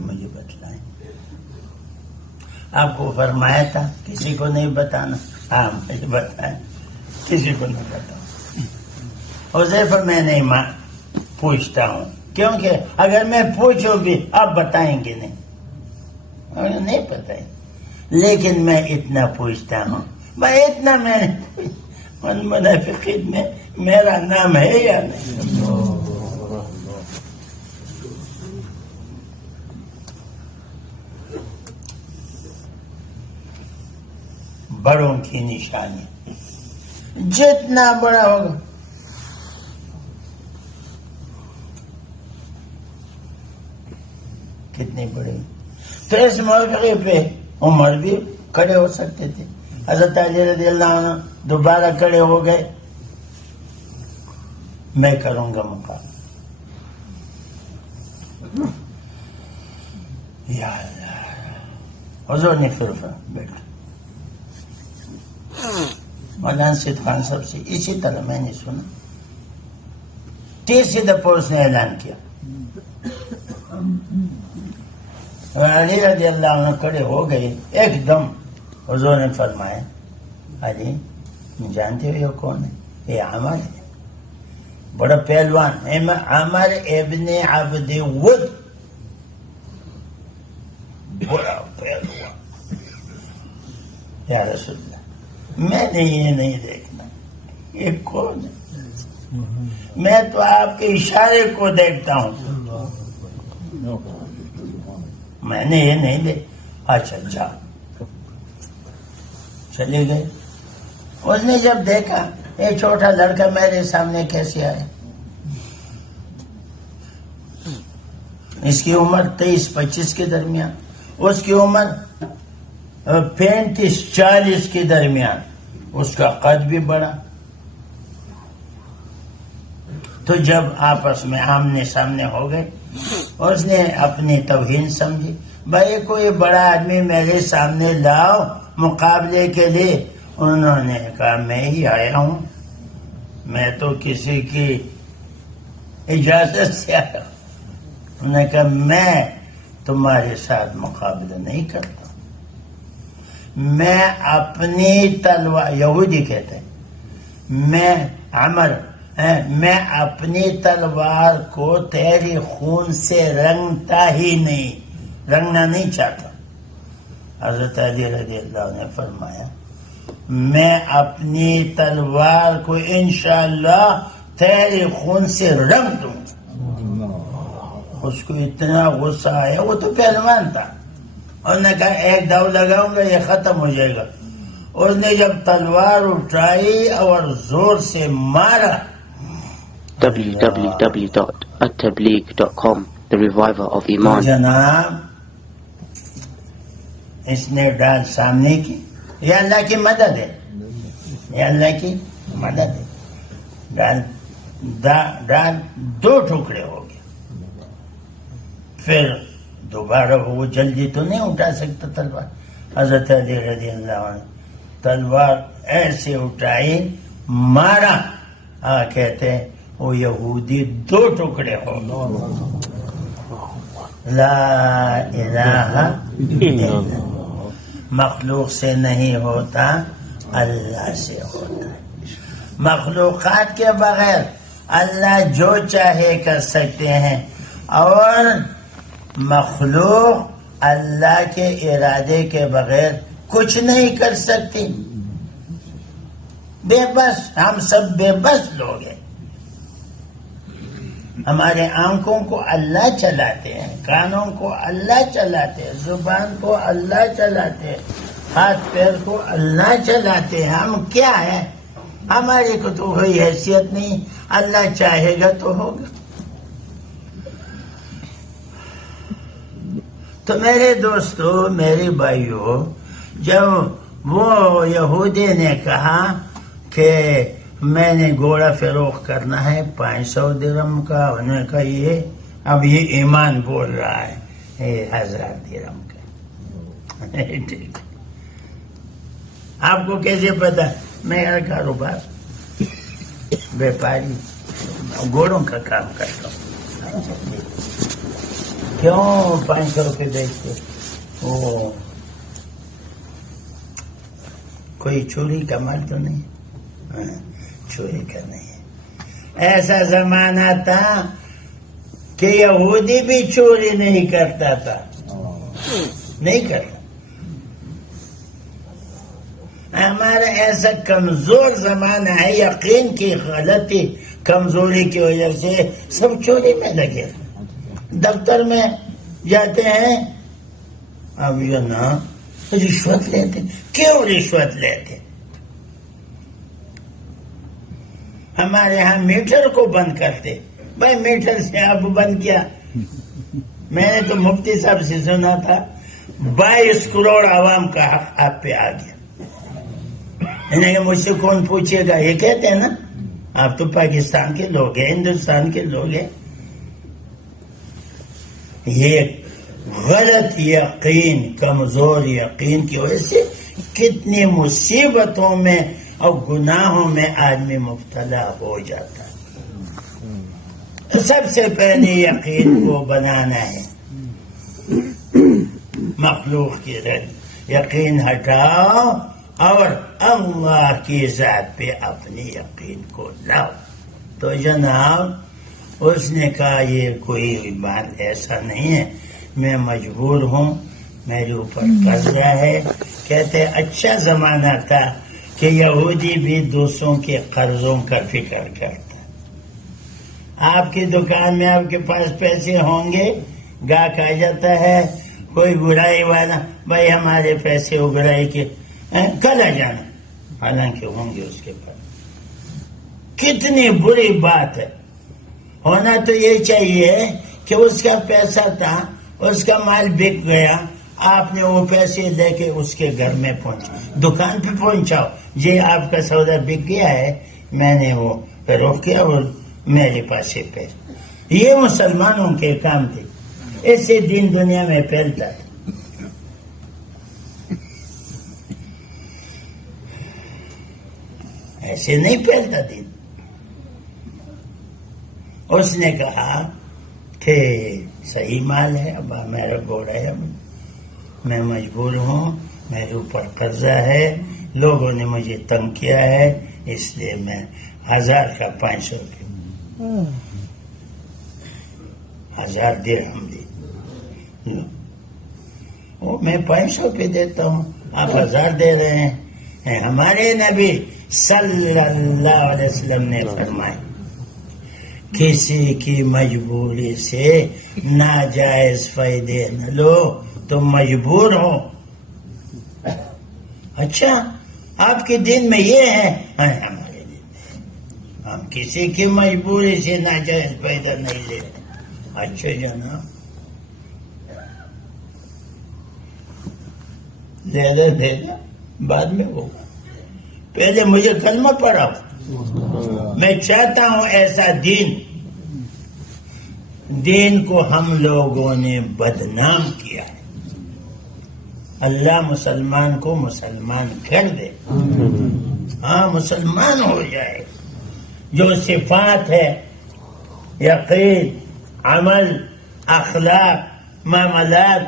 مجھے بتلائے۔ آپ کو فرمایا تھا کسی کو نہیں بتانا؟ ہاں مجھے بتائیں، کسی کو نہیں بتاؤں۔ حذیفہ میں نہیں پوچھتا ہوں، کیونکہ اگر میں پوچھوں بھی آپ بتائیں گے نہیں بتائیں، لیکن میں اتنا پوچھتا ہوں، میں اتنا میں منافقین میں میرا نام ہے یا نہیں؟ بڑوں کی نشانی جتنا بڑا ہوگا. کتنی بڑی. تو اس موقع پہ عمر بھی کھڑے ہو سکتے تھے. حضرت علی رضی اللہ عنہ دوبارہ کھڑے ہو گئے. میں کروں گا مقابلہ. یا اللہ. حضور نے پھر بیٹھا. مولانا سید خان صاحب سے اسی طرح میں نے سنا. تیسری دفعہ اس نے اعلان کیا. علی رضی اللہ عنہ کھڑے ہو گئے. ایک دم حضور نے فرمایا علی جانتے ہو یہ کون ہے؟ یہ عمر ہے, بڑا پہلوان ہے. عمر ابن عبد ود, بڑا پہلوان. یا رسول اللہ میں نے یہ نہیں دیکھنا یہ کون ہے, میں تو آپ کے اشارے کو دیکھتا ہوں. میں نے یہ نہیں دیکھ. اچھا اچھا چلے گئے. اس نے جب دیکھا یہ چھوٹا لڑکا میرے سامنے کیسے آئے, اس کی عمر 23-25 کے درمیان, اس کی عمر 35-40 کے درمیان, اس کا قد بھی بڑا. تو جب آپس میں آمنے سامنے ہو گئے, اس نے اپنی توہین سمجھی. بھائی کوئی بڑا آدمی میرے سامنے لاؤ مقابلے کے لیے. انہوں نے کہا میں ہی آیا ہوں, میں تو کسی کی اجازت سے آیا. انہوں نے کہا میں تمہارے ساتھ مقابلہ نہیں کرتا, میں اپنی تلوار, یہودی کہتے ہیں, میں عمر میں اپنی تلوار کو تیری خون سے رنگتا ہی نہیں, رنگنا نہیں چاہتا. حضرت علی رضی اللہ عنہ نے فرمایا میں اپنی تلوار کو انشاءاللہ تیرے خون سے رنگ دوں. اس کو اتنا غصہ آیا, وہ تو پہلوان تھا. اور نے کہا ایک داؤ لگاؤں گا یہ ختم ہو جائے گا. اس نے جب تلوار اٹھائی اور زور سے مارا. www.attableek.com The Reviver of Iman. جناب اس نے ڈال سامنے کی. یہ اللہ کی مدد ہے, یہ اللہ کی مدد ہے. ڈال 2 ٹکڑے ہو گئے. پھر دوبارہ وہ جلدی تو نہیں اٹھا سکتا تلوار. حضرت علی رضی اللہ عنہ تلوار ایسے اٹھائی, مارا. کہتے ہیں وہ یہودی 2 ٹکڑے ہو گئے. لا الہ الا اللہ. مخلوق سے نہیں ہوتا, اللہ سے ہوتا ہے. مخلوقات کے بغیر اللہ جو چاہے کر سکتے ہیں, اور مخلوق اللہ کے ارادے کے بغیر کچھ نہیں کر سکتی. بے بس, ہم سب بے بس لوگ ہیں. ہمارے آنکھوں کو اللہ چلاتے ہیں, کانوں کو اللہ چلاتے ہیں, زبان کو اللہ چلاتے ہیں, ہاتھ پیر کو اللہ چلاتے ہیں. ہم کیا ہیں؟ ہماری کو تو کوئی حیثیت نہیں. اللہ چاہے گا تو ہوگا. تو میرے دوستو, میرے بھائیو, جب وہ یہودی نے کہا کہ میں نے گھوڑا فروخت کرنا ہے 500 درہم کا, انہوں نے کہا یہ اب یہ ایمان بول رہا ہے, 1000 درہم کا. ٹھیک, آپ کو کیسے پتا؟ میرا کاروبار بیپاری گھوڑوں کا کام کرتا ہوں. کیوں 500 روپے بیچتے؟ وہ کوئی چوری کا مال تو نہیں؟ چوری کا نہیں ہے. ایسا زمانہ تھا کہ یہودی بھی چوری نہیں کرتا تھا, نہیں کرتا. ہمارا ایسا کمزور زمانہ ہے, یقین کی غلطی کمزوری کی وجہ سے سب چوری میں لگے. دفتر میں جاتے ہیں, اب یہ نا رشوت لیتے. کیوں رشوت لیتے؟ ہمارے ہاں میٹر کو بند کرتے. بھائی میٹر سے آپ بند کیا. میں نے تو مفتی صاحب سے سنا تھا 22 کروڑ عوام کا حق آپ پہ آ گیا. کہ مجھ سے کون پوچھے گا. یہ کہتے ہیں نا آپ تو پاکستان کے لوگ ہیں, ہندوستان کے لوگ ہیں. یہ غلط یقین, کمزور یقین کی وجہ سے کتنی مصیبتوں میں اور گناہوں میں آدمی مبتلا ہو جاتا ہے. سب سے پہلے یقین کو بنانا ہے. مخلوق کی رد یقین ہٹاؤ اور اللہ کی ذات پہ اپنے یقین کو لاؤ. تو جناب اس نے کہا یہ کوئی بات ایسا نہیں ہے, میں مجبور ہوں, میرے اوپر قرضہ ہے. کہتے اچھا زمانہ تھا کہ یہودی بھی دوسروں کے قرضوں کا فکر کرتا. آپ کی دکان میں آپ کے پاس پیسے ہوں گے, گاہک آ جاتا ہے کوئی برائی والا, بھائی ہمارے پیسے اگرائی کے کل آ جانا, حالانکہ ہوں گے اس کے پاس. کتنی بری بات ہے. ہونا تو یہ چاہیے کہ اس کا پیسہ تھا, اس کا مال بک گیا, آپ نے وہ پیسے دے کے اس کے گھر میں دکان پہ پہنچاؤ, جی آپ کا سودا بک گیا ہے, میں نے وہ فروخت کیا اور میرے پاس یہ پیسے. یہ مسلمانوں کے کام تھے. اس سے دین دنیا میں پھیلتا تھا. ایسے نہیں پھیلتا دین. اس نے کہا کہ صحیح مال ہے, اب میرا گھوڑا ہے, میں مجبور ہوں, میرے اوپر قرضہ ہے, لوگوں نے مجھے تنگ کیا ہے, اس لیے میں 1000 کا 500 روپے 1000 درہم دی. میں 500 پہ دیتا ہوں, آپ 1000 دے رہے ہیں. ہمارے نبی صلی اللہ علیہ وسلم نے فرمایا کسی کی مجبوری سے ناجائز فائدے نہ لو, تم مجبور ہو. اچھا آپ کے دین میں یہ ہے, ہمارے دین میں ہم کسی کی مجبوری سے ناجائز فائدہ نہیں لیتے. اچھا جناب دے دے بعد میں ہوگا, پہلے مجھے کلمہ پڑھاؤ. میں چاہتا ہوں ایسا دین کو ہم لوگوں نے بدنام کیا ہے. اللہ مسلمان کو مسلمان کر دے, ہاں مسلمان ہو جائے. جو صفات ہے, یقین, عمل, اخلاق, معاملات,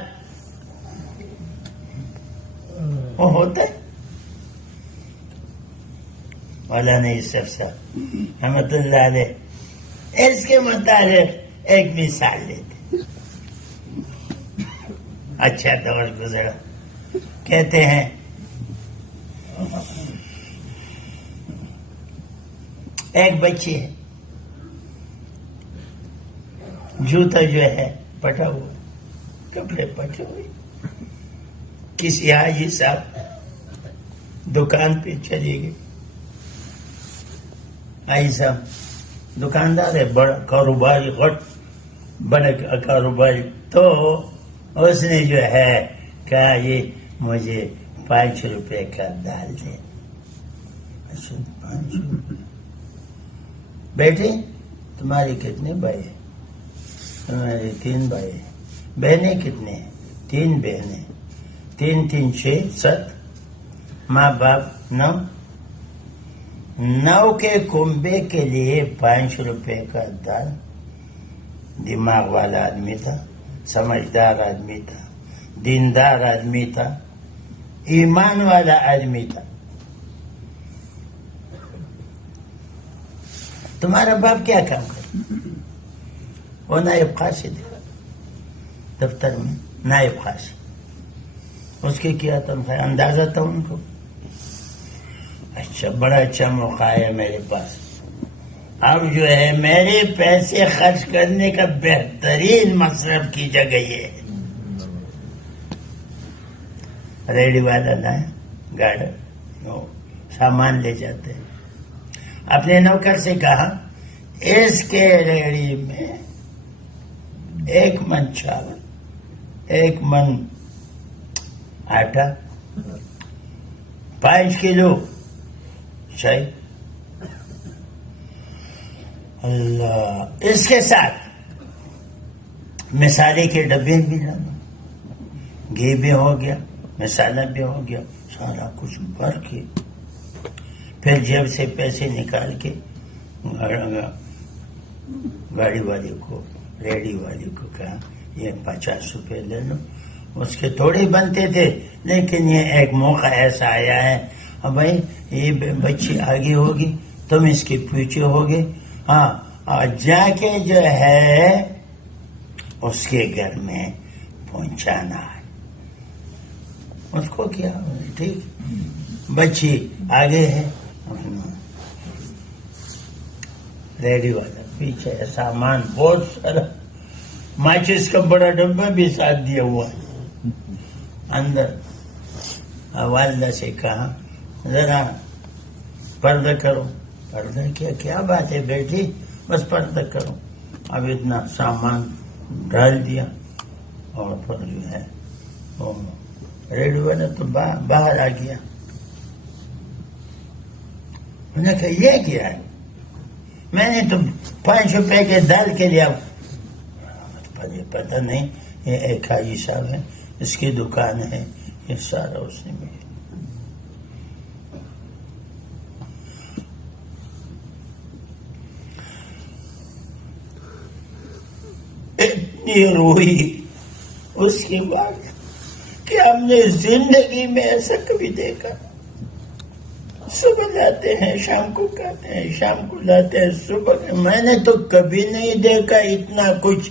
وہ ہوتا ہے. مولانا یوسف صاحب رحمۃ اللہ علیہ اس کے متعلق ایک مثال لیتے. اچھا دور گزرا. کہتے ہیں ایک بچی ہے, جوتا جو ہے پٹا ہوا, کپڑے پٹے ہوئے. کسی حاجی صاحب دکان پہ چلی گئی. حاجی صاحب دکاندار ہے, بڑا کاروباری, بڑا کاروباری. تو اس نے جو ہے کہا یہ مجھے 5 روپے کا دال دے. اچھا 5 روپے. بیٹے تمہارے کتنے بھائی ہیں؟ تمہارے 3 بھائی ہیں. بہنیں کتنے ہیں؟ 3 بہنیں. 3 3 6 7. ماں باپ 9. 9 کے کنبے کے لیے 5 روپے کا دال. دماغ والا آدمی تھا, سمجھدار آدمی تھا, دیندار آدمی تھا, ایمان والا آدمی تھا. تمہارا باپ کیا کام کرتا؟ وہ نائب قاصد تھا دفتر میں, نائب قاصد. اس کے کیا تنخواہ اندازہ تھا ان کو. اچھا بڑا اچھا موقع ہے میرے پاس, اب جو ہے میرے پیسے خرچ کرنے کا بہترین مصرف کی جگہ یہ ہے. ریڈی والا نہ گاڑی سامان لے جاتے ہیں, اپنے نوکر سے کہا اس کے ریڑھی میں 1 من چاول، 1 من آٹا، 5 کلو چائے، اللہ، اس کے ساتھ مسالے کے ڈبے بھی لانا، گھی بھی ہو گیا، مسالہ بھی ہو گیا، سارا کچھ بھر کے پھر جیب سے پیسے نکال کے گاڑی والے کو، ریڈی والے کو کہا یہ 50 روپے لے لو. اس کے تھوڑے بنتے تھے لیکن یہ ایک موقع ایسا آیا ہے، بھائی یہ بچی آگے ہوگی، تم اس کے پیچھے ہوگے، ہاں، اور جا کے جو ہے اس کے گھر میں پہنچانا ہے. اس کو کیا ٹھیک، بچی آگے ہے، ریڈی والا پیچھے، سامان بہت سارا، ماچس کا بڑا ڈبہ بھی ساتھ دیا ہوا ہے اندر. والدہ سے کہا ذرا پردہ کرو. پردہ کیا بات ہے بیٹی، بس پردہ کرو. اب اتنا سامان ڈال دیا اور پھر جو ہے ریڈی والا تو باہر آ گیا. میں نے کہا یہ کیا ہے؟ میں نے تو 5 روپے کے دال کے لیا. پتہ نہیں، یہ ایک حاجی صاحب ہے، اس کی دکان ہے، یہ سارا اس نے مجھے. اتنی روئی اس کے بعد کہ ہم نے زندگی میں ایسا کبھی دیکھا. صبح لاتے ہیں، شام کو کھاتے ہیں، شام کو لاتے ہیں، صبح. میں نے تو کبھی نہیں دیکھا اتنا کچھ.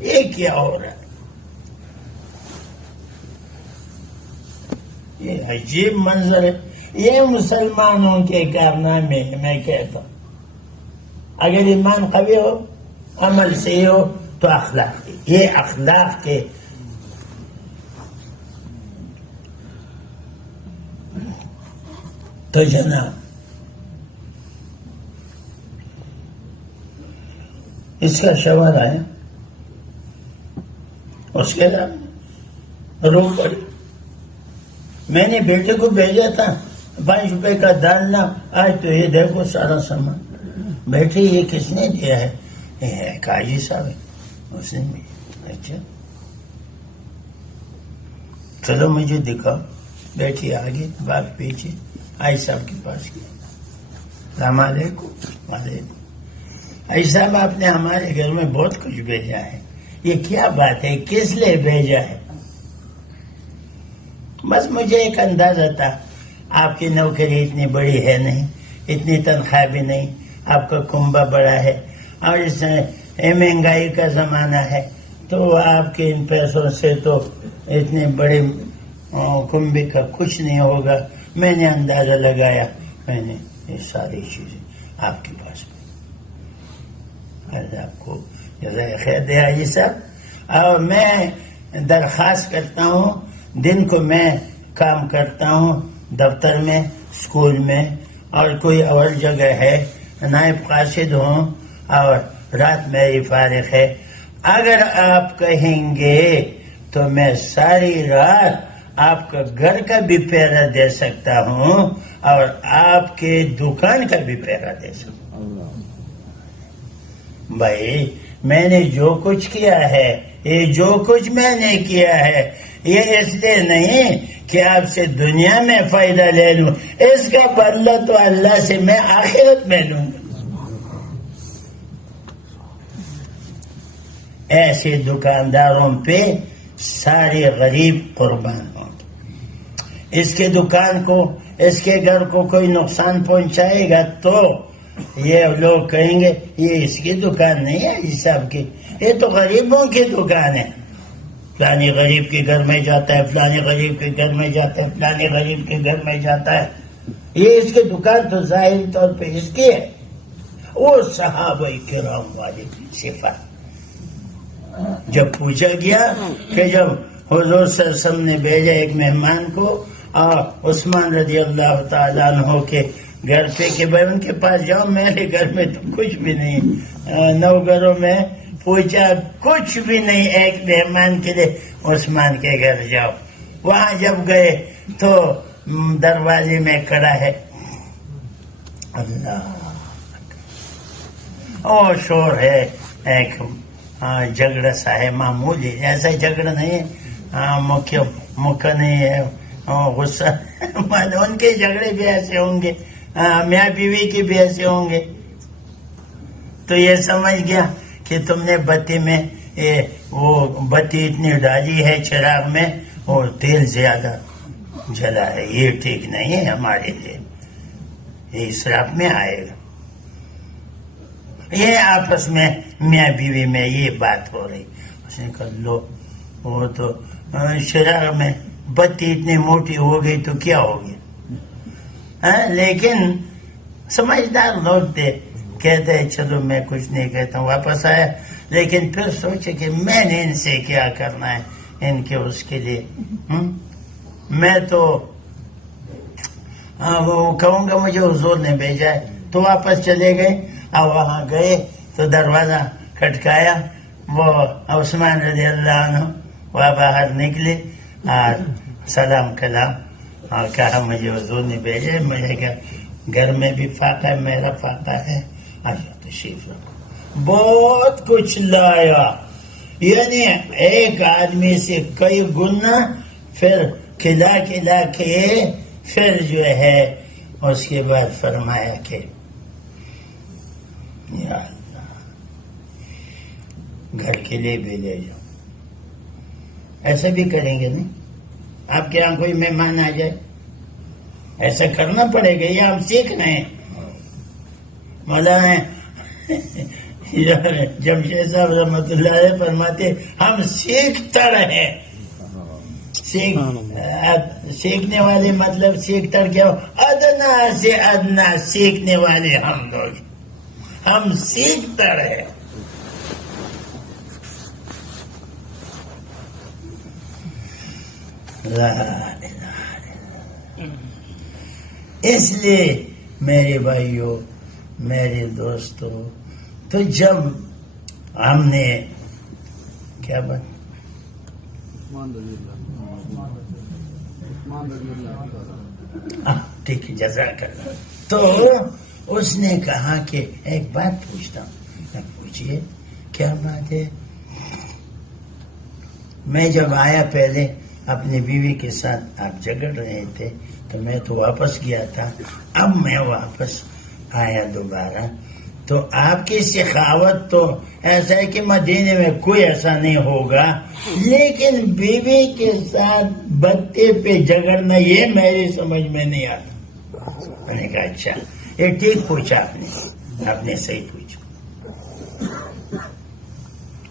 یہ کیا ہو رہا ہے؟ یہ عجیب منظر ہے. یہ مسلمانوں کے کارنامے ہیں. میں کہتا ہوں اگر ایمان قوی ہو، عمل صحیح ہو تو اخلاق، یہ اخلاق کے تو جناب اس کا شوہر آیا، اس کے بعد رو پڑی. میں نے بیٹے کو بھیجا تھا 5 روپے کا ڈالنا، آج تو یہ دیکھو سارا سامان. بیٹے یہ کس نے دیا ہے؟ یہ حاجی صاحب ہے، اس نے مجھے. اچھا چلو مجھے دکھاؤ. بیٹی آگے، باپ پیچھے. آئی صاحب کے پاس گیا. السلام علیکم. وعلیکم. آئی صاحب آپ نے ہمارے گھر میں بہت کچھ بھیجا ہے، یہ کیا بات ہے؟ کس لیے بھیجا ہے؟ بس مجھے ایک اندازہ تھا آپ کی نوکری اتنی بڑی ہے نہیں، اتنی تنخواہ بھی نہیں، آپ کا کنبہ بڑا ہے، اور اس مہنگائی کا زمانہ ہے، تو آپ کے ان پیسوں سے تو اتنے بڑے کنبے کا کچھ نہیں ہوگا. میں نے اندازہ لگایا، میں نے یہ ساری چیزیں آپ کے پاس میں. آپ کو جزائے خیر دے حاجی صاحب. اور میں درخواست کرتا ہوں، دن کو میں کام کرتا ہوں دفتر میں، اسکول میں، اور کوئی اور جگہ ہے، نائب قاصد ہوں، اور رات میری فارغ ہے. اگر آپ کہیں گے تو میں ساری رات آپ کا گھر کا بھی پہرا دے سکتا ہوں اور آپ کے دکان کا بھی پہرا دے سکتا ہوں. بھائی میں نے جو کچھ کیا ہے، یہ جو کچھ میں نے کیا ہے، یہ اس لیے نہیں کہ آپ سے دنیا میں فائدہ لے لوں، اس کا بدلہ تو اللہ سے میں آخرت میں لوں گا. ایسے دکانداروں پہ سارے غریب قربان ہوں. اس کے دکان کو، اس کے گھر کو کوئی نقصان پہنچائے گا تو یہ لوگ کہیں گے یہ اس کی دکان نہیں ہے حساب کی، یہ تو غریبوں کی دکان ہے. فلانی غریب کے گھر میں جاتا ہے، فلانی غریب کے گھر میں جاتا ہے، فلانی غریب کے گھر میں جاتا ہے. یہ اس کی دکان تو ظاہری طور پہ اس کی ہے. وہ صحابہ کرام والی صفات. جب پوچھا گیا کہ جب حضور صلی اللہ علیہ وسلم نے بھیجا ایک مہمان کو، اور عثمان رضی اللہ تعالیٰ عنہ کے گھر پہ کہ بھائی ان کے پاس جاؤ، میرے گھر میں تو کچھ بھی نہیں. 9 گھروں میں پوچھا، کچھ بھی نہیں. ایک مہمان کے لیے عثمان کے گھر جاؤ. وہاں جب گئے تو دروازے میں کھڑا ہے، اللہ اور شور ہے، ایک جھگڑا سا ہے، معمولی ایسا جھگڑا نہیں ہے، مکہ نہیں ہے، غصہ. ان کے جھگڑے بھی ایسے ہوں گے، میاں بیوی کے بھی ایسے ہوں گے. تو یہ سمجھ گیا کہ تم نے بتی میں وہ بتی اتنی ڈالی ہے چراغ میں اور تیل زیادہ جلا ہے، یہ ٹھیک نہیں ہے ہمارے لیے، یہ اسراف میں آئے گا. یہ آپس میں میاں بیوی میں یہ بات ہو رہی. اس نے کہا لو، وہ تو چراغ میں بتی اتنی موٹی ہو گئی تو کیا ہوگی. لیکن سمجھدار لوگ تھے، کہتے ہیں چلو میں کچھ نہیں کہتا ہوں. واپس آیا، لیکن پھر سوچے کہ میں نے ان سے کیا کرنا ہے، ان کے اس کے لیے. میں تو وہ کہوں گا مجھے حضور نے بھیجا ہے. تو واپس چلے گئے، اور وہاں گئے تو دروازہ کھٹکایا. وہ عثمان رضی اللہ عنہ وہ باہر نکلے اور سلام کلام اور کہا مجھے حضور نے بھیجا ہے. مجھے کہا گھر میں بھی فاقہ ہے، میرا فاقہ ہے، اچھا تشریف رکھو. بہت کچھ لایا، یعنی ایک آدمی سے کئی گنا، پھر کھلا کھلا کے پھر جو ہے اس کے بعد فرمایا کہ یا اللہ گھر کے لیے بھی لے جاؤ. ایسا بھی کریں گے نہیں؟ آپ کے یہاں کوئی مہمان آ جائے، ایسا کرنا پڑے گا. یہ ہم سیکھ رہے ہیں. مولانا جمشید صاحب رحمۃ اللہ علیہ فرماتے ہم سیکھتا رہے. سیکھنے والے مطلب سیکھتا کیا ہو؟ ادنا سے ادنا سیکھنے والے ہم لوگ، ہم سیکھتا رہے. اس لیے میرے بھائیوں، میرے دوستوں، تو جب ہم نے کیا بات ٹھیک ہے، جزاک اللہ. تو اس نے کہا کہ ایک بات پوچھتا ہوں. پوچھئے. کیا بات ہے؟ میں جب آیا پہلے اپنی بیوی کے ساتھ آپ جھگڑ رہے تھے تو میں تو واپس گیا تھا. اب میں واپس آیا دوبارہ تو آپ کی سخاوت تو ایسا ہے کہ مدینے میں کوئی ایسا نہیں ہوگا، لیکن بیوی کے ساتھ بتے پہ جھگڑنا یہ میری سمجھ میں نہیں آتا. میں نے کہا اچھا، یہ ٹھیک پوچھا آپ نے صحیح پوچھا.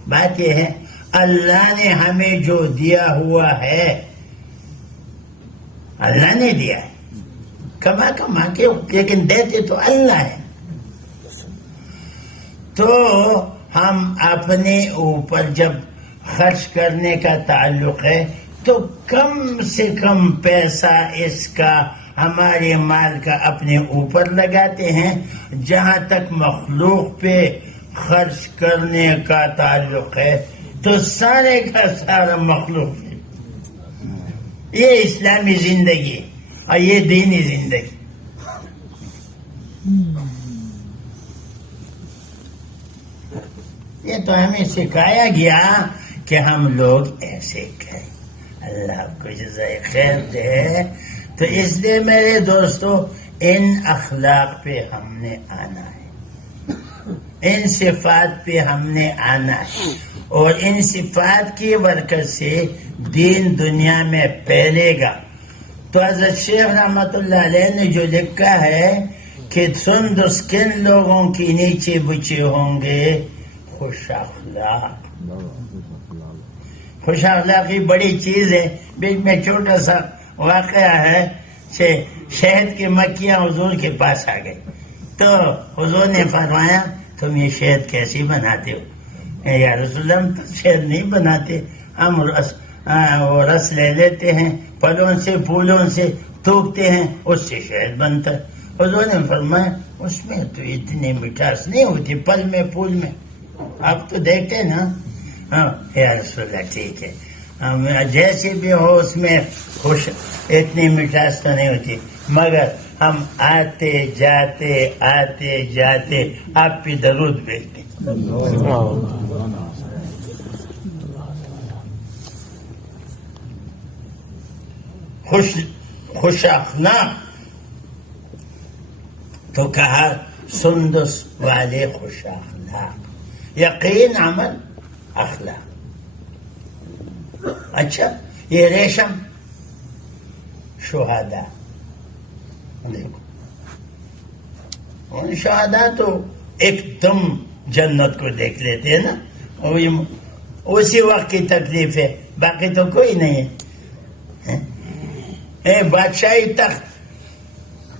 بات یہ ہے اللہ نے ہمیں جو دیا ہوا ہے اللہ نے دیا ہے، کما کے، لیکن دیتے تو اللہ ہے. تو ہم اپنے اوپر جب خرچ کرنے کا تعلق ہے تو کم سے کم پیسہ اس کا ہمارے مال کا اپنے اوپر لگاتے ہیں. جہاں تک مخلوق پہ خرچ کرنے کا تعلق ہے تو سارے کا سارا مخلوق ہے. یہ اسلامی زندگی اور یہ دینی زندگی. یہ تو ہمیں سکھایا گیا کہ ہم لوگ ایسے کریں. اللہ کو جزائے خیر دے. تو اس لیے میرے دوستو ان اخلاق پہ ہم نے آنا ہے، ان صفات پہ ہم نے آنا ہے، اور ان صفات کی برکت سے دین دنیا میں پھیلے گا. تو حضرت شیخ رحمت اللہ علیہ نے جو لکھا ہے کہ سندس کن لوگوں کی نیچے بچے ہوں گے؟ خوش اخلاق. خوش اخلاقی بڑی چیز ہے. بیچ میں چھوٹا سا واقعہ ہے، شہد کی مکھیاں حضور کے پاس آ گئی تو حضور نے فرمایا تم یہ شہد کیسی بناتے ہو؟ یا رسول اللہ ہم تو شہد نہیں بناتے، ہم رس لے لیتے ہیں، پھلوں سے پھولوں سے تھوکتے ہیں، اس سے شہد بنتا ہے. حضور نے فرمایا اس میں تو اتنی مٹھاس نہیں ہوتی، پل میں پھول میں. آپ تو دیکھتے ہیں نا. ہاں یا رسول اللہ ٹھیک ہے، جیسے بھی ہو اس میں خوش اتنی مٹھاس تو نہیں ہوتی، مگر ہم آتے جاتے آپ پہ درود بھیجتے. خوش اخلاق تو کہا سندس والے خوش اخلاق، یقین عمل اخلاق. اچھا یہ ریشم شہداء، دیکھو ان شہداء تو ایک دم جنت کو دیکھ لیتے ہیں نا، اسی وقت کی تکلیف ہے، باقی تو کوئی نہیں ہے. بادشاہی تخت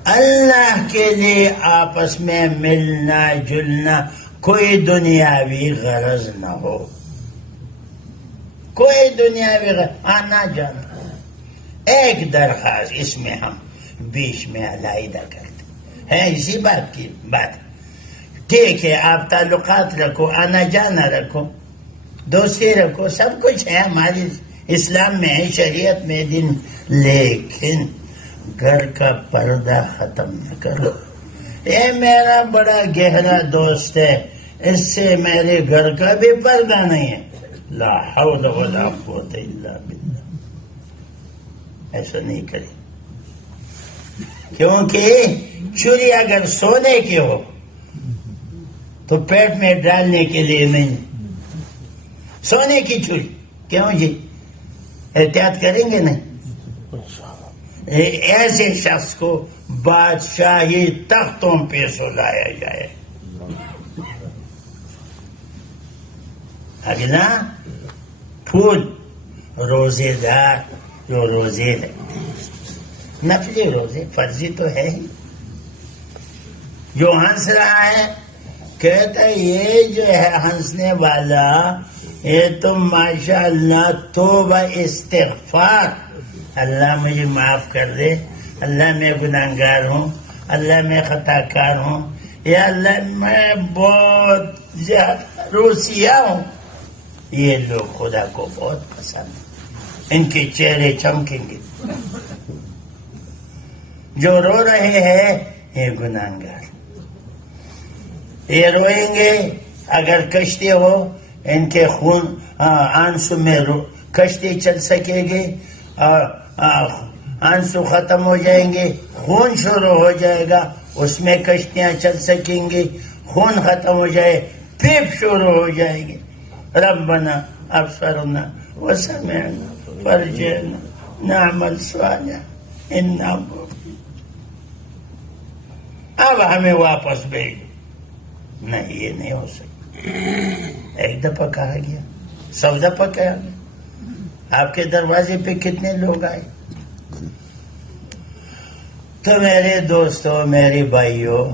اللہ کے لیے آپس میں ملنا جلنا، کوئی دنیاوی غرض نہ ہو، کوئی دنیاوی غرض، آنا جانا. ایک درخواست اس میں ہم بیچ میں علیحدہ کرتے ہیں، اسی بات کی بات. ٹھیک ہے آپ تعلقات رکھو، آنا جانا رکھو، دوستی رکھو، سب کچھ ہے ہماری اسلام میں ہے، شریعت میں دن، لیکن گھر کا پردہ ختم نہ کرو. یہ میرا بڑا گہرا دوست ہے، اس سے میرے گھر کا بھی پردہ نہیں ہے. لا حول ولا قوت الا باللہ. ایسا نہیں کرے، کیونکہ چوری اگر سونے کی ہو تو پیٹ میں ڈالنے کے لیے نہیں، سونے کی چوری. کیوں جی احتیاط کریں گے نہیں؟ ایسے شخص کو بادشاہی تختوں پہ سلایا جائے. اگلا پھول، روزے دار جو روزے رکھتے، نفلی روزے، فرضی تو ہے ہی. جو ہنس رہا ہے کہتا ہے یہ جو ہے ہنسنے والا، یہ تو ماشاء اللہ توبہ استغفار، اللہ مجھے معاف کر دے، اللہ میں گناہگار ہوں، اللہ میں خطا کار ہوں، یا اللہ میں بہت زیادہ روسیا ہوں. یہ لوگ خدا کو بہت پسند ہیں، ان کے چہرے چمکیں گے. جو رو رہے ہیں یہ گناہگار، یہ روئیں گے. اگر کشتی ہو ان کے خون آنسو میں کشتی چل سکے گی، اور آنسو ختم ہو جائیں گے، خون شروع ہو جائے گا، اس میں کشتیاں چل سکیں گی. خون ختم ہو جائے پیپ شروع ہو جائے گی. ربنا ابصرنا وسمعنا فرجعنا نعمل صالحا انا مؤمنون. اب ہمیں واپس بھیج نہیں، یہ نہیں ہو سکتا. ایک دفعہ کہا گیا، 100 دفعہ کہا گیا. آپ کے دروازے پہ کتنے لوگ آئے؟ تو میرے دوستوں، میرے بھائیوں،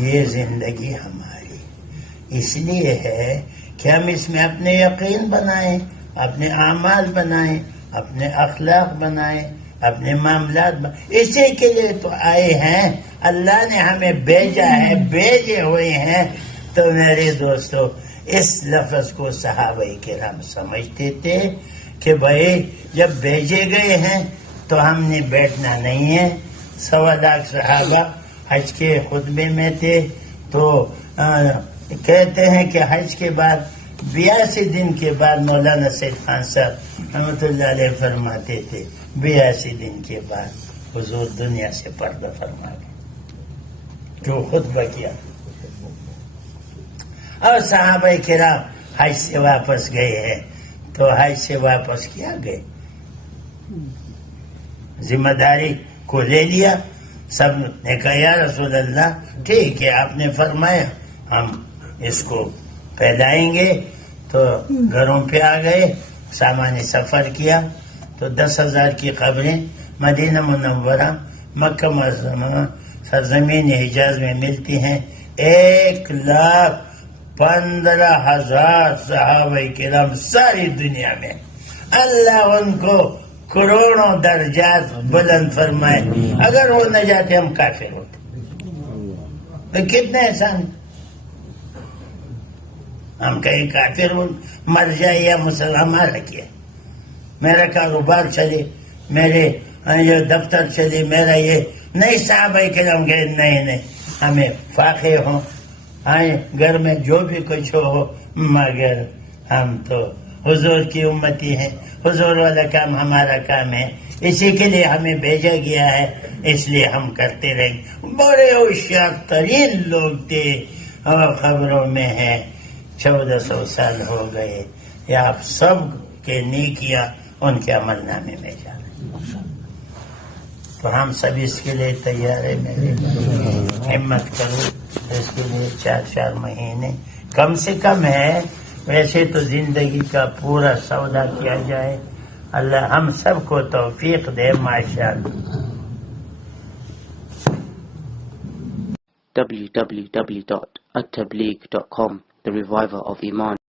یہ زندگی ہماری اس لیے ہے کہ ہم اس میں اپنے یقین بنائیں، اپنے اعمال بنائیں، اپنے اخلاق بنائیں، اپنے معاملات اسی کے لیے تو آئے ہیں. اللہ نے ہمیں بھیجا ہے، بھیجے ہوئے ہیں. تو میرے دوستو، اس لفظ کو صحابہ کرام سمجھتے تھے کہ بھائی جب بھیجے گئے ہیں تو ہم نے بیٹھنا نہیں ہے. 1.25 لاکھ صحابہ حج کے خطبے میں تھے، تو کہتے ہیں کہ حج کے بعد 82 دن کے بعد مولانا سید خان صاحب رحمۃ اللہ علیہ فرماتے تھے 82 دن کے بعد حضور دنیا سے پردہ فرما گئے، جو خطبہ کیا. اور صحابہ کرام حج سے واپس گئے ہیں، تو حج سے واپس کیا گئے، ذمہ داری کو لے لیا. سب نے کہا یا رسول اللہ ٹھیک ہے، آپ نے فرمایا ہم اس کو پھیلائیں گے. تو گھروں پہ آ گئے، سامان سفر کیا. تو 10,000 کی قبریں مدینہ منورہ، مکہ معظمہ، سرزمین حجاز میں ملتی ہیں. 1,15,000 صحابہ کرام ساری دنیا میں. اللہ ان کو کروڑوں درجات بلند فرمائے. اگر وہ نہ جاتے ہم کافر ہوتے. کتنے احسان ہیں؟ ہم کہیں کافر مر جائے یا مسلمان ہمارا کیا؟ میرا کاروبار چلے، میرے یہ دفتر چلے، میرا یہ نہیں. صحابہ کرام گئے نہیں ہمیں فاقے ہوں آئے گھر میں جو بھی کچھ ہو، مگر ہم تو حضور کی امتی ہیں، حضور والا کام ہمارا کام ہے، اسی کے لیے ہمیں بھیجا گیا ہے، اس لیے ہم کرتے رہیں. بڑے ہوشیار ترین لوگ تھے اور خبروں میں ہے 1400 سال ہو گئے. یہ آپ سب کے نیکیاں ان کے عمل نامے میں جا رہے ہیں. تو ہم سب اس کے لیے تیار ہیں. میرے ہمت کرو، اس کے لیے 4 مہینے کم سے کم ہے. ویسے تو زندگی کا پورا سودا کیا جائے. اللہ ہم سب کو توفیق دے. ماشاءاللہ. www.attableek.com, the reviver of Iman.